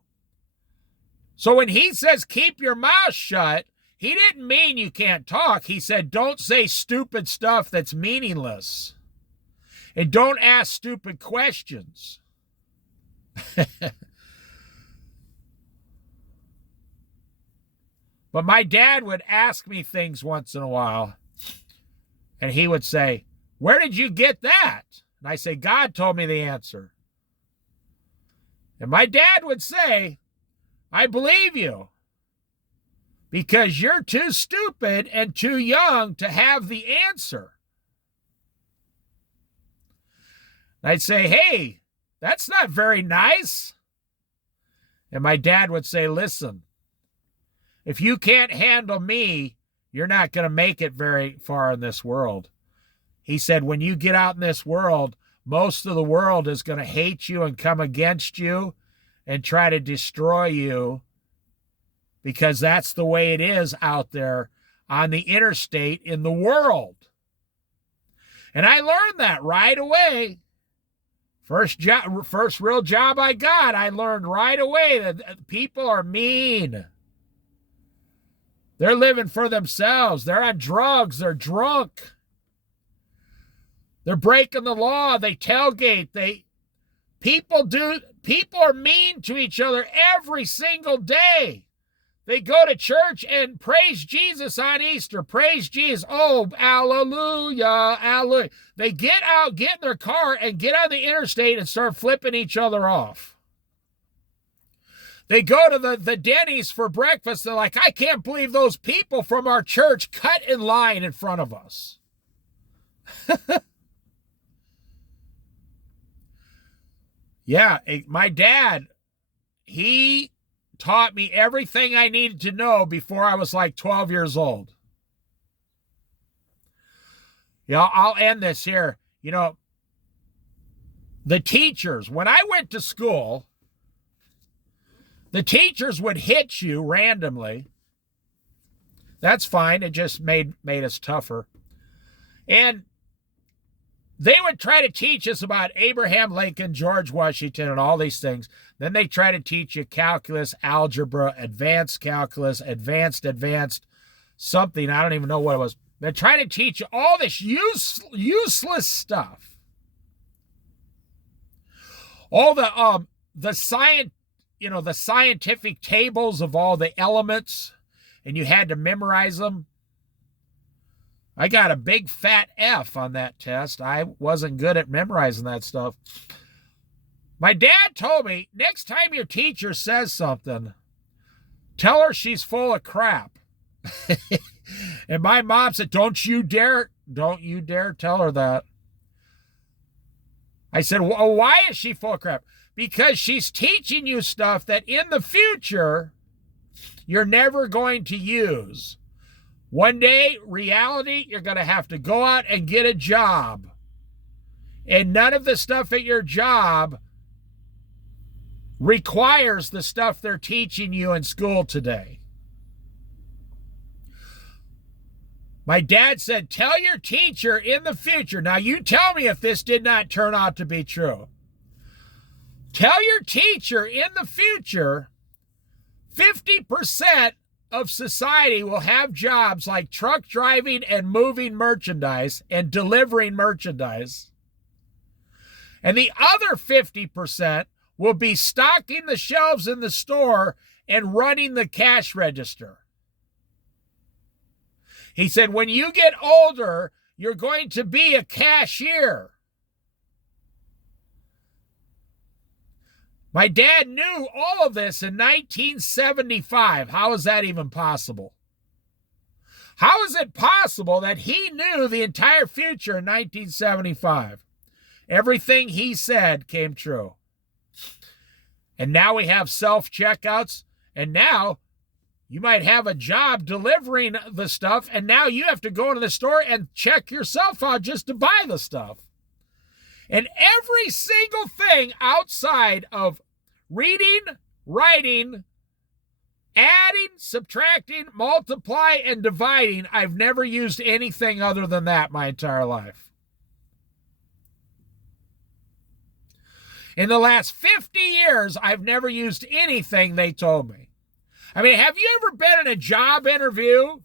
So when he says keep your mouth shut, he didn't mean you can't talk. He said don't say stupid stuff that's meaningless. And don't ask stupid questions. But my dad would ask me things once in a while. And he would say, where did you get that? And I say, God told me the answer. And my dad would say, I believe you. Because you're too stupid and too young to have the answer. And I'd say, hey, that's not very nice. And my dad would say, listen, if you can't handle me, you're not going to make it very far in this world. He said, when you get out in this world, most of the world is going to hate you and come against you and try to destroy you, because that's the way it is out there on the interstate in the world. And I learned that right away. First real job I got, I learned right away that people are mean. They're living for themselves. They're on drugs. They're drunk. They're breaking the law. They tailgate. People are mean to each other every single day. They go to church and praise Jesus on Easter. Praise Jesus. Oh, hallelujah, hallelujah. They get out, get in their car, and get on the interstate and start flipping each other off. They go to the Denny's for breakfast. They're like, I can't believe those people from our church cut in line in front of us. Yeah, my dad, he taught me everything I needed to know before I was like 12 years old. I'll end this here. The teachers, when I went to school, the teachers would hit you randomly. That's fine. It just made us tougher. And they would try to teach us about Abraham Lincoln, George Washington, and all these things. Then they try to teach you calculus, algebra, advanced calculus, advanced something. I don't even know what it was. They're trying to teach you all this useless stuff. All the scientific tables of all the elements, and you had to memorize them. I got a big fat F on that test. I wasn't good at memorizing that stuff. My dad told me, next time your teacher says something, tell her she's full of crap. And my mom said, don't you dare tell her that. I said, well, why is she full of crap? Because she's teaching you stuff that in the future you're never going to use. One day, reality, you're going to have to go out and get a job. And none of the stuff at your job requires the stuff they're teaching you in school today. My dad said, tell your teacher in the future. Now, you tell me if this did not turn out to be true. Tell your teacher in the future, 50% of society will have jobs like truck driving and moving merchandise and delivering merchandise. And the other 50% will be stocking the shelves in the store and running the cash register. He said, when you get older, you're going to be a cashier. My dad knew all of this in 1975. How is that even possible? How is it possible that he knew the entire future in 1975? Everything he said came true. And now we have self-checkouts, and now you might have a job delivering the stuff, and now you have to go into the store and check yourself out just to buy the stuff. And every single thing outside of reading, writing, adding, subtracting, multiply, and dividing, I've never used anything other than that my entire life. In the last 50 years, I've never used anything they told me. I mean, have you ever been in a job interview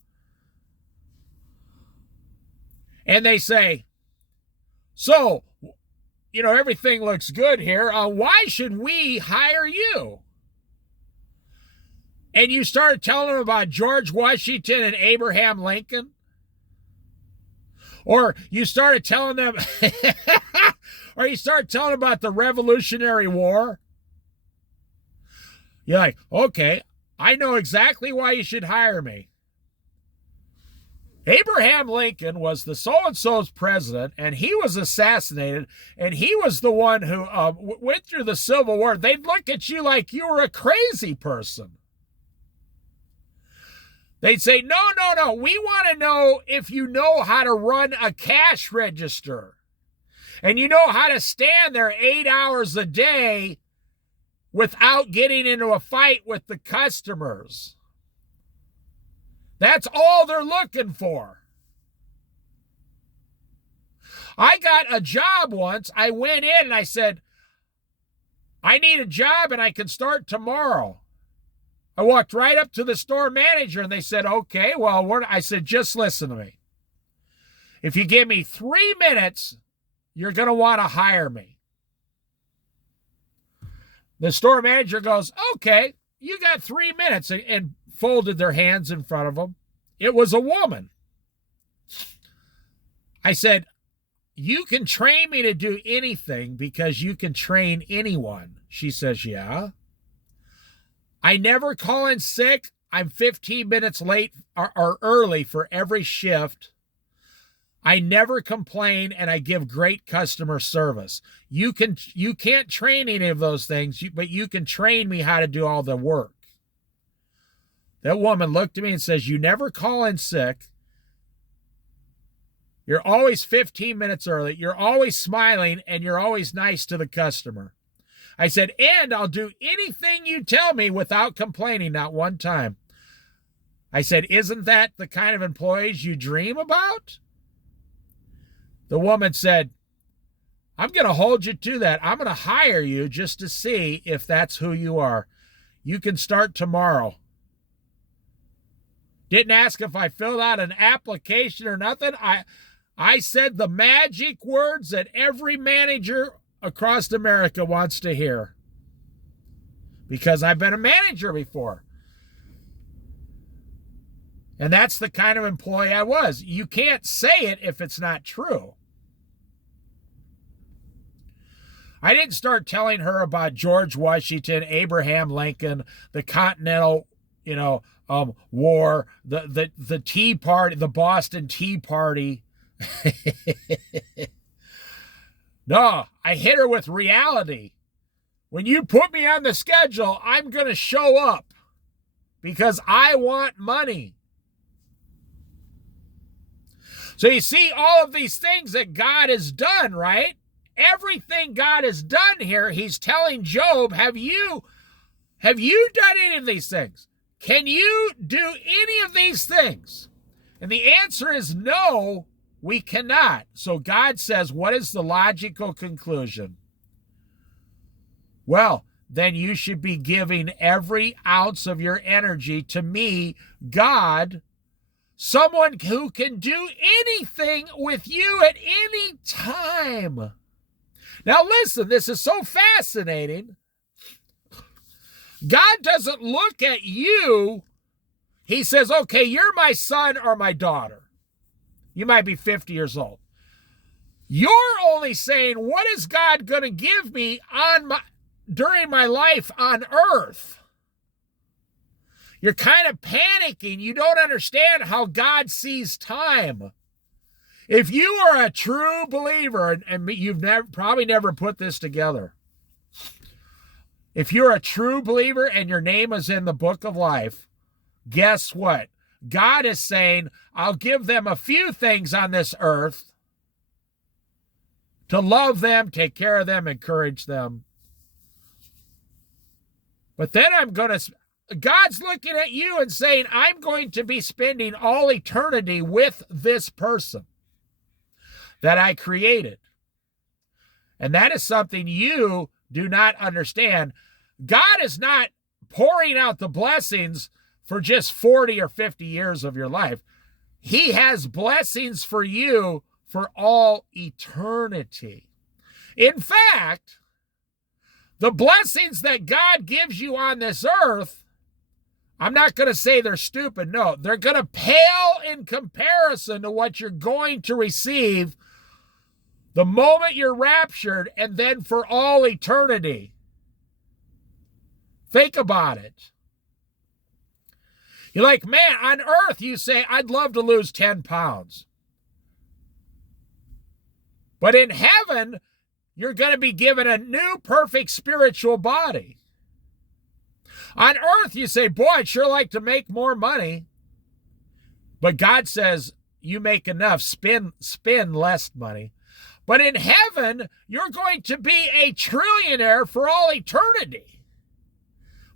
and they say, so, everything looks good here. Why should we hire you? And you started telling them about George Washington and Abraham Lincoln. Or you started telling them, about the Revolutionary War. You're like, okay, I know exactly why you should hire me. Abraham Lincoln was the so-and-so's president, and he was assassinated, and he was the one who went through the Civil War. They'd look at you like you were a crazy person. They'd say, no, we want to know if you know how to run a cash register, and you know how to stand there 8 hours a day without getting into a fight with the customers. That's all they're looking for. I got a job once. I went in and I said, I need a job and I can start tomorrow. I walked right up to the store manager and they said, okay, well, I said, just listen to me. If you give me 3 minutes, you're going to want to hire me. The store manager goes, okay, you got 3 minutes, and folded their hands in front of them. It was a woman. I said, you can train me to do anything because you can train anyone. She says, yeah. I never call in sick. I'm 15 minutes late or early for every shift. I never complain, and I give great customer service. You can't train any of those things, but you can train me how to do all the work. That woman looked at me and says, you never call in sick. You're always 15 minutes early. You're always smiling, and you're always nice to the customer. I said, and I'll do anything you tell me without complaining, not one time. I said, isn't that the kind of employees you dream about? The woman said, I'm going to hold you to that. I'm going to hire you just to see if that's who you are. You can start tomorrow. Didn't ask if I filled out an application or nothing. I said the magic words that every manager across America wants to hear. Because I've been a manager before. And that's the kind of employee I was. You can't say it if it's not true. I didn't start telling her about George Washington, Abraham Lincoln, the Continental, War, the Tea Party, the Boston Tea Party. No, I hit her with reality. When you put me on the schedule, I'm going to show up because I want money. So you see all of these things that God has done, right? Everything God has done here, he's telling Job, have you done any of these things? Can you do any of these things? And the answer is no, we cannot. So God says, what is the logical conclusion? Well, then you should be giving every ounce of your energy to me, God, someone who can do anything with you at any time. Now listen, this is so fascinating. God doesn't look at you. He says, okay, you're my son or my daughter. You might be 50 years old. You're only saying, what is God going to give me during my life on earth? You're kind of panicking. You don't understand how God sees time. If you are a true believer, and you've probably never put this together, if you're a true believer and your name is in the book of life, guess what? God is saying, I'll give them a few things on this earth to love them, take care of them, encourage them. But then God's looking at you and saying, I'm going to be spending all eternity with this person that I created. And that is something you do not understand. God is not pouring out the blessings for just 40 or 50 years of your life. He has blessings for you for all eternity. In fact, the blessings that God gives you on this earth, I'm not going to say they're stupid. No, they're going to pale in comparison to what you're going to receive the moment you're raptured and then for all eternity. Think about it. You're like, man, on earth you say, I'd love to lose 10 pounds. But in heaven, you're going to be given a new perfect spiritual body. On earth, you say, boy, I'd sure like to make more money. But God says, you make enough, spend less money. But in heaven, you're going to be a trillionaire for all eternity.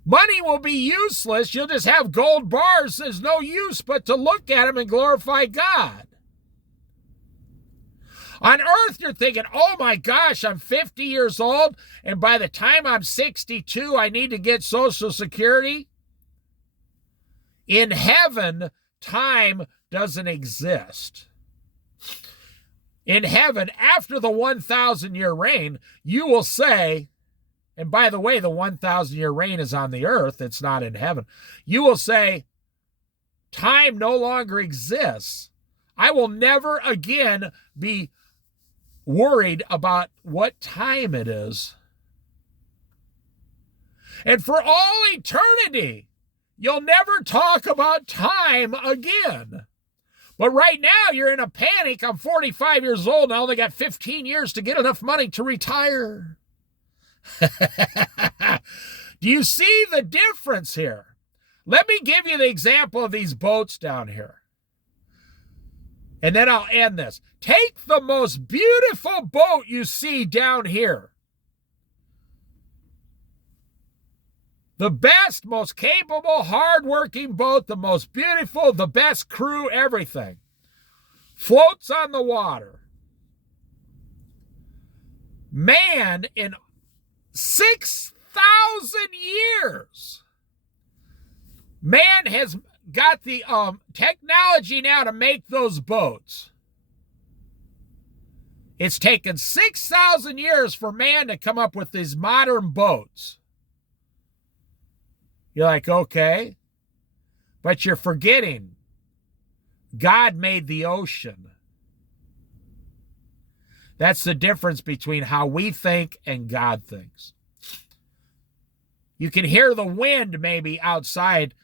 Money will be useless. You'll just have gold bars. There's no use but to look at them and glorify God. On earth, you're thinking, oh my gosh, I'm 50 years old, and by the time I'm 62, I need to get Social Security. In heaven, time doesn't exist. In heaven, after the 1,000-year reign, you will say, and by the way, the 1,000-year reign is on the earth, it's not in heaven. You will say, time no longer exists. I will never again be worried about what time it is. And for all eternity, you'll never talk about time again. But right now, you're in a panic. I'm 45 years old, and I only got 15 years to get enough money to retire. Do you see the difference here? Let me give you the example of these boats down here. And then I'll end this. Take the most beautiful boat you see down here. The best, most capable, hardworking boat, the most beautiful, the best crew, everything. Floats on the water. Man in 6,000 years, man has got the technology now to make those boats. It's taken 6,000 years for man to come up with these modern boats. You're like, okay, but you're forgetting God made the ocean. That's the difference between how we think and God thinks. You can hear the wind maybe outside.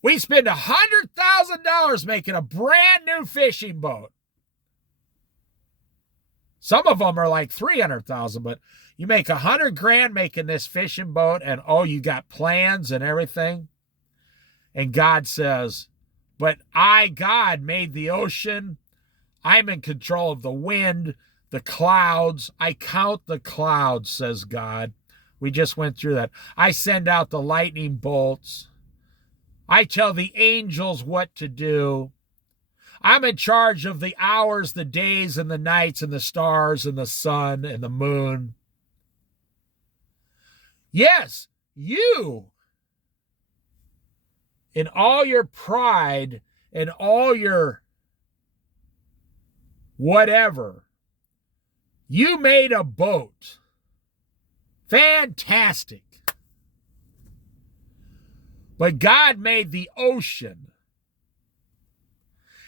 We spend $100,000 making a brand new fishing boat. Some of them are like $300,000, but you make $100,000 making this fishing boat, and oh, you got plans and everything. And God says, but I, God, made the ocean. I'm in control of the wind, the clouds. I count the clouds, says God. We just went through that. I send out the lightning bolts. I tell the angels what to do. I'm in charge of the hours, the days, and the nights, and the stars, and the sun, and the moon. Yes, you, in all your pride and all your whatever, you made a boat. Fantastic. But God made the ocean.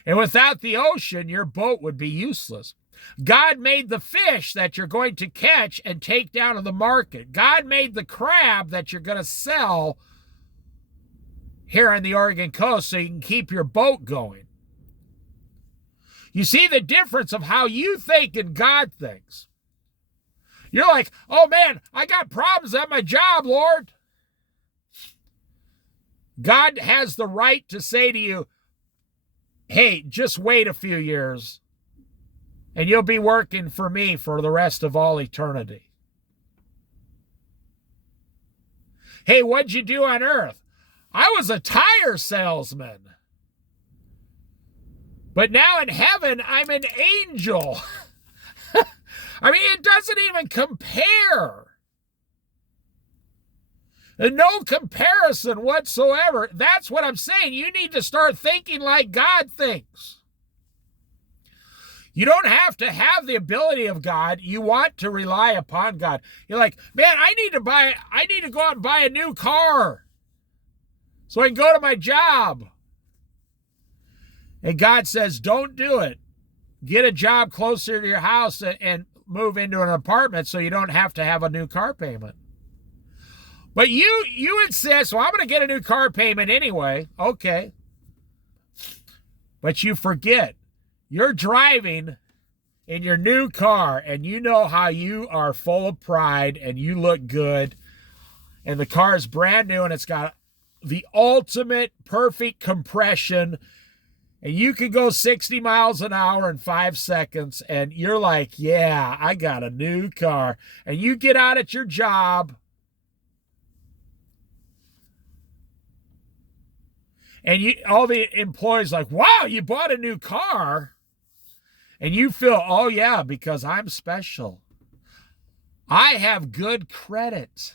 And without the ocean, your boat would be useless. God made the fish that you're going to catch and take down to the market. God made the crab that you're going to sell here on the Oregon coast so you can keep your boat going. You see the difference of how you think and God thinks. You're like, oh man, I got problems at my job, Lord. God has the right to say to you, hey, just wait a few years and you'll be working for me for the rest of all eternity. Hey, what'd you do on earth? I was a tire salesman. But now in heaven, I'm an angel. I mean, it doesn't even compare. And no comparison whatsoever. That's what I'm saying. You need to start thinking like God thinks. You don't have to have the ability of God. You want to rely upon God. You're like, man, I need to go out and buy a new car so I can go to my job. And God says, don't do it. Get a job closer to your house and move into an apartment so you don't have to have a new car payment. But you insist, well, I'm going to get a new car payment anyway. Okay. But you forget, you're driving in your new car and you know how you are full of pride and you look good. And the car is brand new and it's got the ultimate perfect compression. And you can go 60 miles an hour in 5 seconds. And you're like, yeah, I got a new car. And you get out at your job. And all the employees like, wow, you bought a new car. And you feel, oh yeah, because I'm special. I have good credit.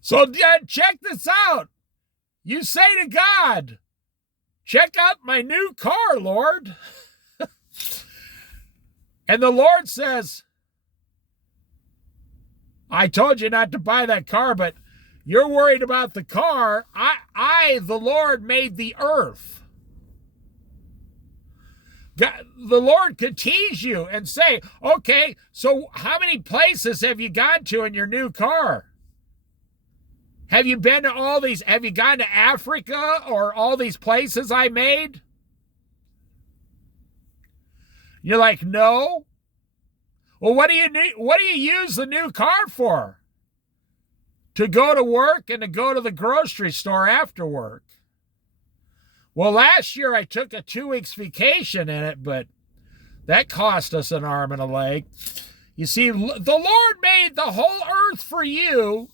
So check this out. You say to God, check out my new car, Lord. And the Lord says, I told you not to buy that car, but you're worried about the car. I, the Lord, made the earth. God, the Lord could tease you and say, okay, so how many places have you gone to in your new car? Have you been to all these? Have you gone to Africa or all these places I made? You're like, no. Well, what do you need? What do you use the new car for? To go to work and to go to the grocery store after work. Well, last year I took a 2 weeks vacation in it, but that cost us an arm and a leg. You see, the Lord made the whole earth for you.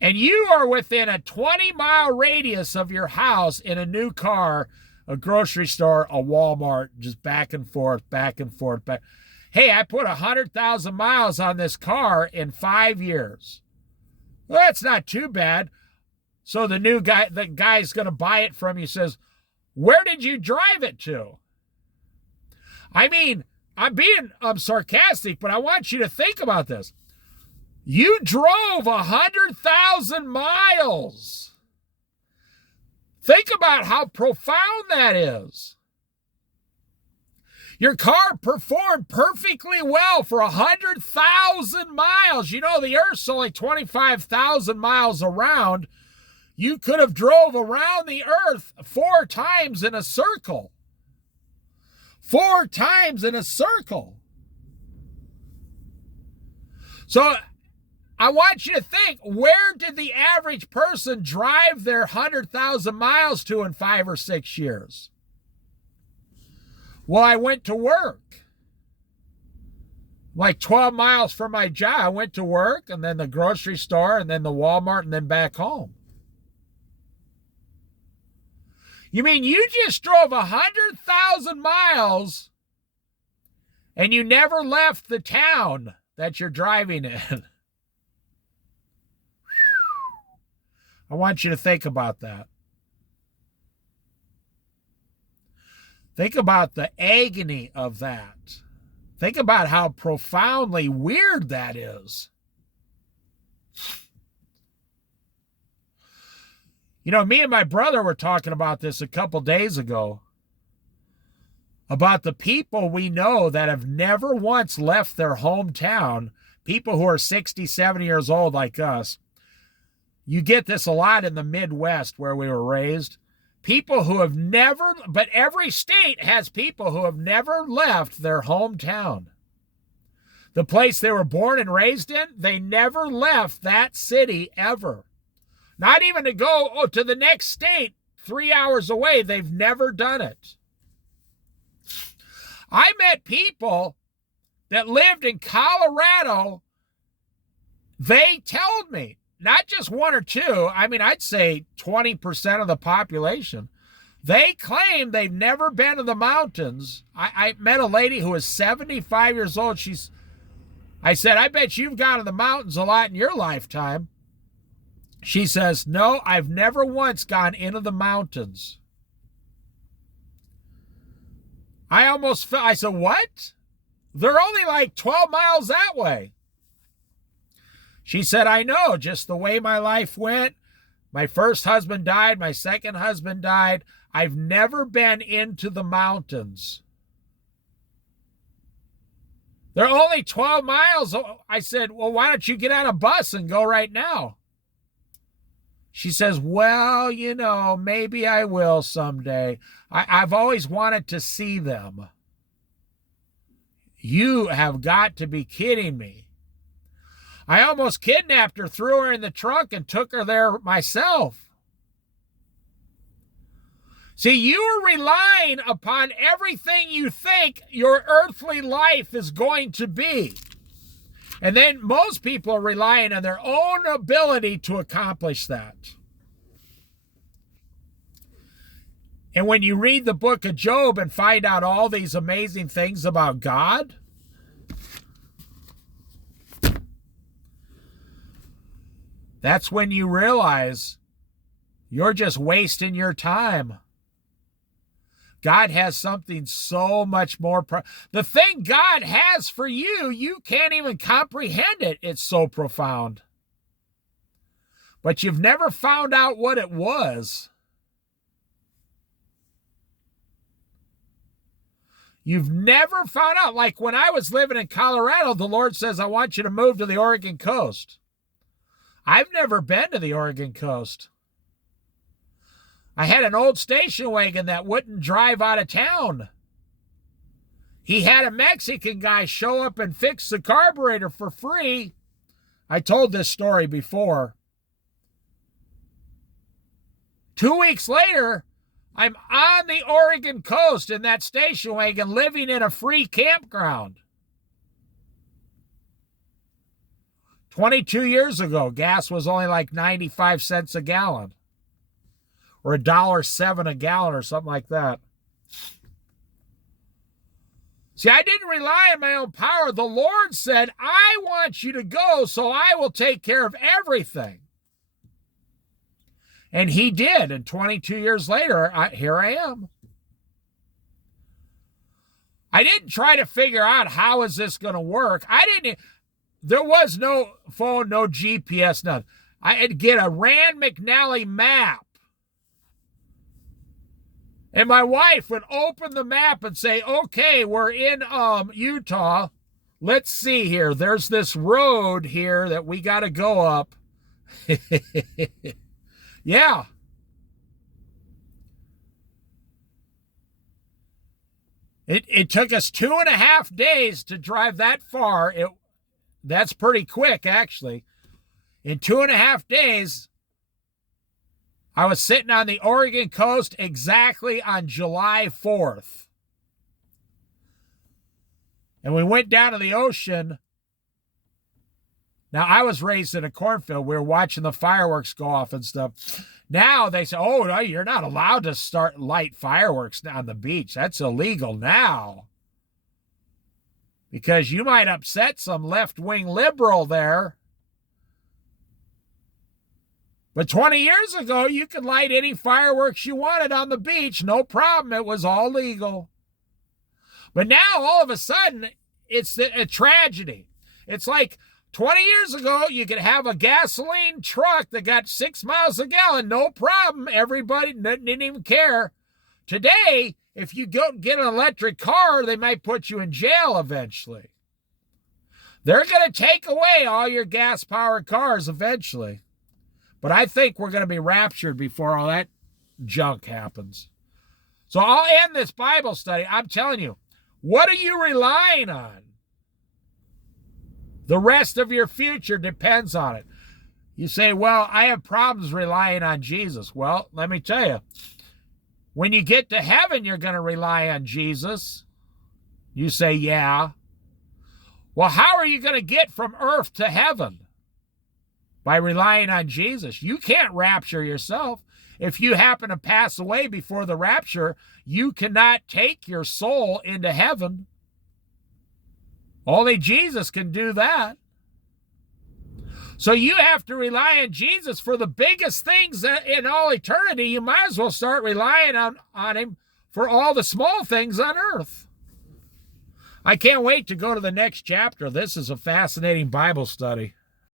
and you are within a 20-mile radius of your house in a new car, a grocery store, a Walmart, just back and forth, back and forth. Hey, I put 100,000 miles on this car in 5 years. Well, that's not too bad. So the guy's going to buy it from you says, where did you drive it to? I mean, I'm sarcastic, but I want you to think about this. You drove 100,000 miles. Think about how profound that is. Your car performed perfectly well for 100,000 miles. You know, the Earth's only 25,000 miles around. You could have drove around the Earth 4 times in a circle. 4 times in a circle. So I want you to think, where did the average person drive their 100,000 miles to in 5 or 6 years? Well, I went to work. Like 12 miles from my job. I went to work, and then the grocery store, and then the Walmart, and then back home. You mean you just drove 100,000 miles and you never left the town that you're driving in? I want you to think about that. Think about the agony of that. Think about how profoundly weird that is. You know, me and my brother were talking about this a couple days ago, about the people we know that have never once left their hometown, people who are 60, 70 years old like us. You get this a lot in the Midwest where we were raised. People who have never, but every state has people who have never left their hometown. The place they were born and raised in, they never left that city ever. Not even to go to the next state 3 hours away. They've never done it. I met people that lived in Colorado. They told me, not just 1 or 2, I mean, I'd say 20% of the population. They claim they've never been to the mountains. I met a lady who was 75 years old. I said, I bet you've gone to the mountains a lot in your lifetime. She says, no, I've never once gone into the mountains. I said, what? They're only like 12 miles that way. She said, I know, just the way my life went. My first husband died. My second husband died. I've never been into the mountains. They're only 12 miles. I said, well, why don't you get on a bus and go right now? She says, well, you know, maybe I will someday. I've always wanted to see them. You have got to be kidding me. I almost kidnapped her, threw her in the trunk, and took her there myself. See, you are relying upon everything you think your earthly life is going to be. And then most people are relying on their own ability to accomplish that. And when you read the book of Job and find out all these amazing things about God, that's when you realize you're just wasting your time. God has something so much more. The thing God has for you, you can't even comprehend it. It's so profound. But you've never found out what it was. You've never found out. Like when I was living in Colorado, the Lord says, I want you to move to the Oregon coast. I've never been to the Oregon coast. I had an old station wagon that wouldn't drive out of town. He had a Mexican guy show up and fix the carburetor for free. I told this story before. 2 weeks later, I'm on the Oregon coast in that station wagon living in a free campground. 22 years ago, gas was only like 95 cents a gallon, or $1.07 a gallon, or something like that. See, I didn't rely on my own power. The Lord said, I want you to go, so I will take care of everything. And he did. And 22 years later, here I am. I didn't try to figure out how is this going to work. There was no phone, no GPS, nothing. I had to get a Rand McNally map. And my wife would open the map and say, okay, we're in Utah. Let's see here. There's this road here that we got to go up. Yeah. It took us 2.5 days to drive that far. That's pretty quick, actually. In 2.5 days, I was sitting on the Oregon coast exactly on July 4th. And we went down to the ocean. Now, I was raised in a cornfield. We were watching the fireworks go off and stuff. Now they say, oh, no, you're not allowed to light fireworks on the beach. That's illegal now. Because you might upset some left-wing liberal there. But 20 years ago, you could light any fireworks you wanted on the beach. No problem. It was all legal. But now, all of a sudden, it's a tragedy. It's like 20 years ago, you could have a gasoline truck that got 6 miles a gallon. No problem. Everybody didn't even care. Today, if you go get an electric car, they might put you in jail eventually. They're going to take away all your gas-powered cars eventually. But I think we're going to be raptured before all that junk happens. So I'll end this Bible study. I'm telling you, what are you relying on? The rest of your future depends on it. You say, well, I have problems relying on Jesus. Well, let me tell you, when you get to heaven, you're going to rely on Jesus. You say, yeah. Well, how are you going to get from earth to heaven? By relying on Jesus. You can't rapture yourself. If you happen to pass away before the rapture, you cannot take your soul into heaven. Only Jesus can do that. So you have to rely on Jesus for the biggest things in all eternity. You might as well start relying on him for all the small things on earth. I can't wait to go to the next chapter. This is a fascinating Bible study.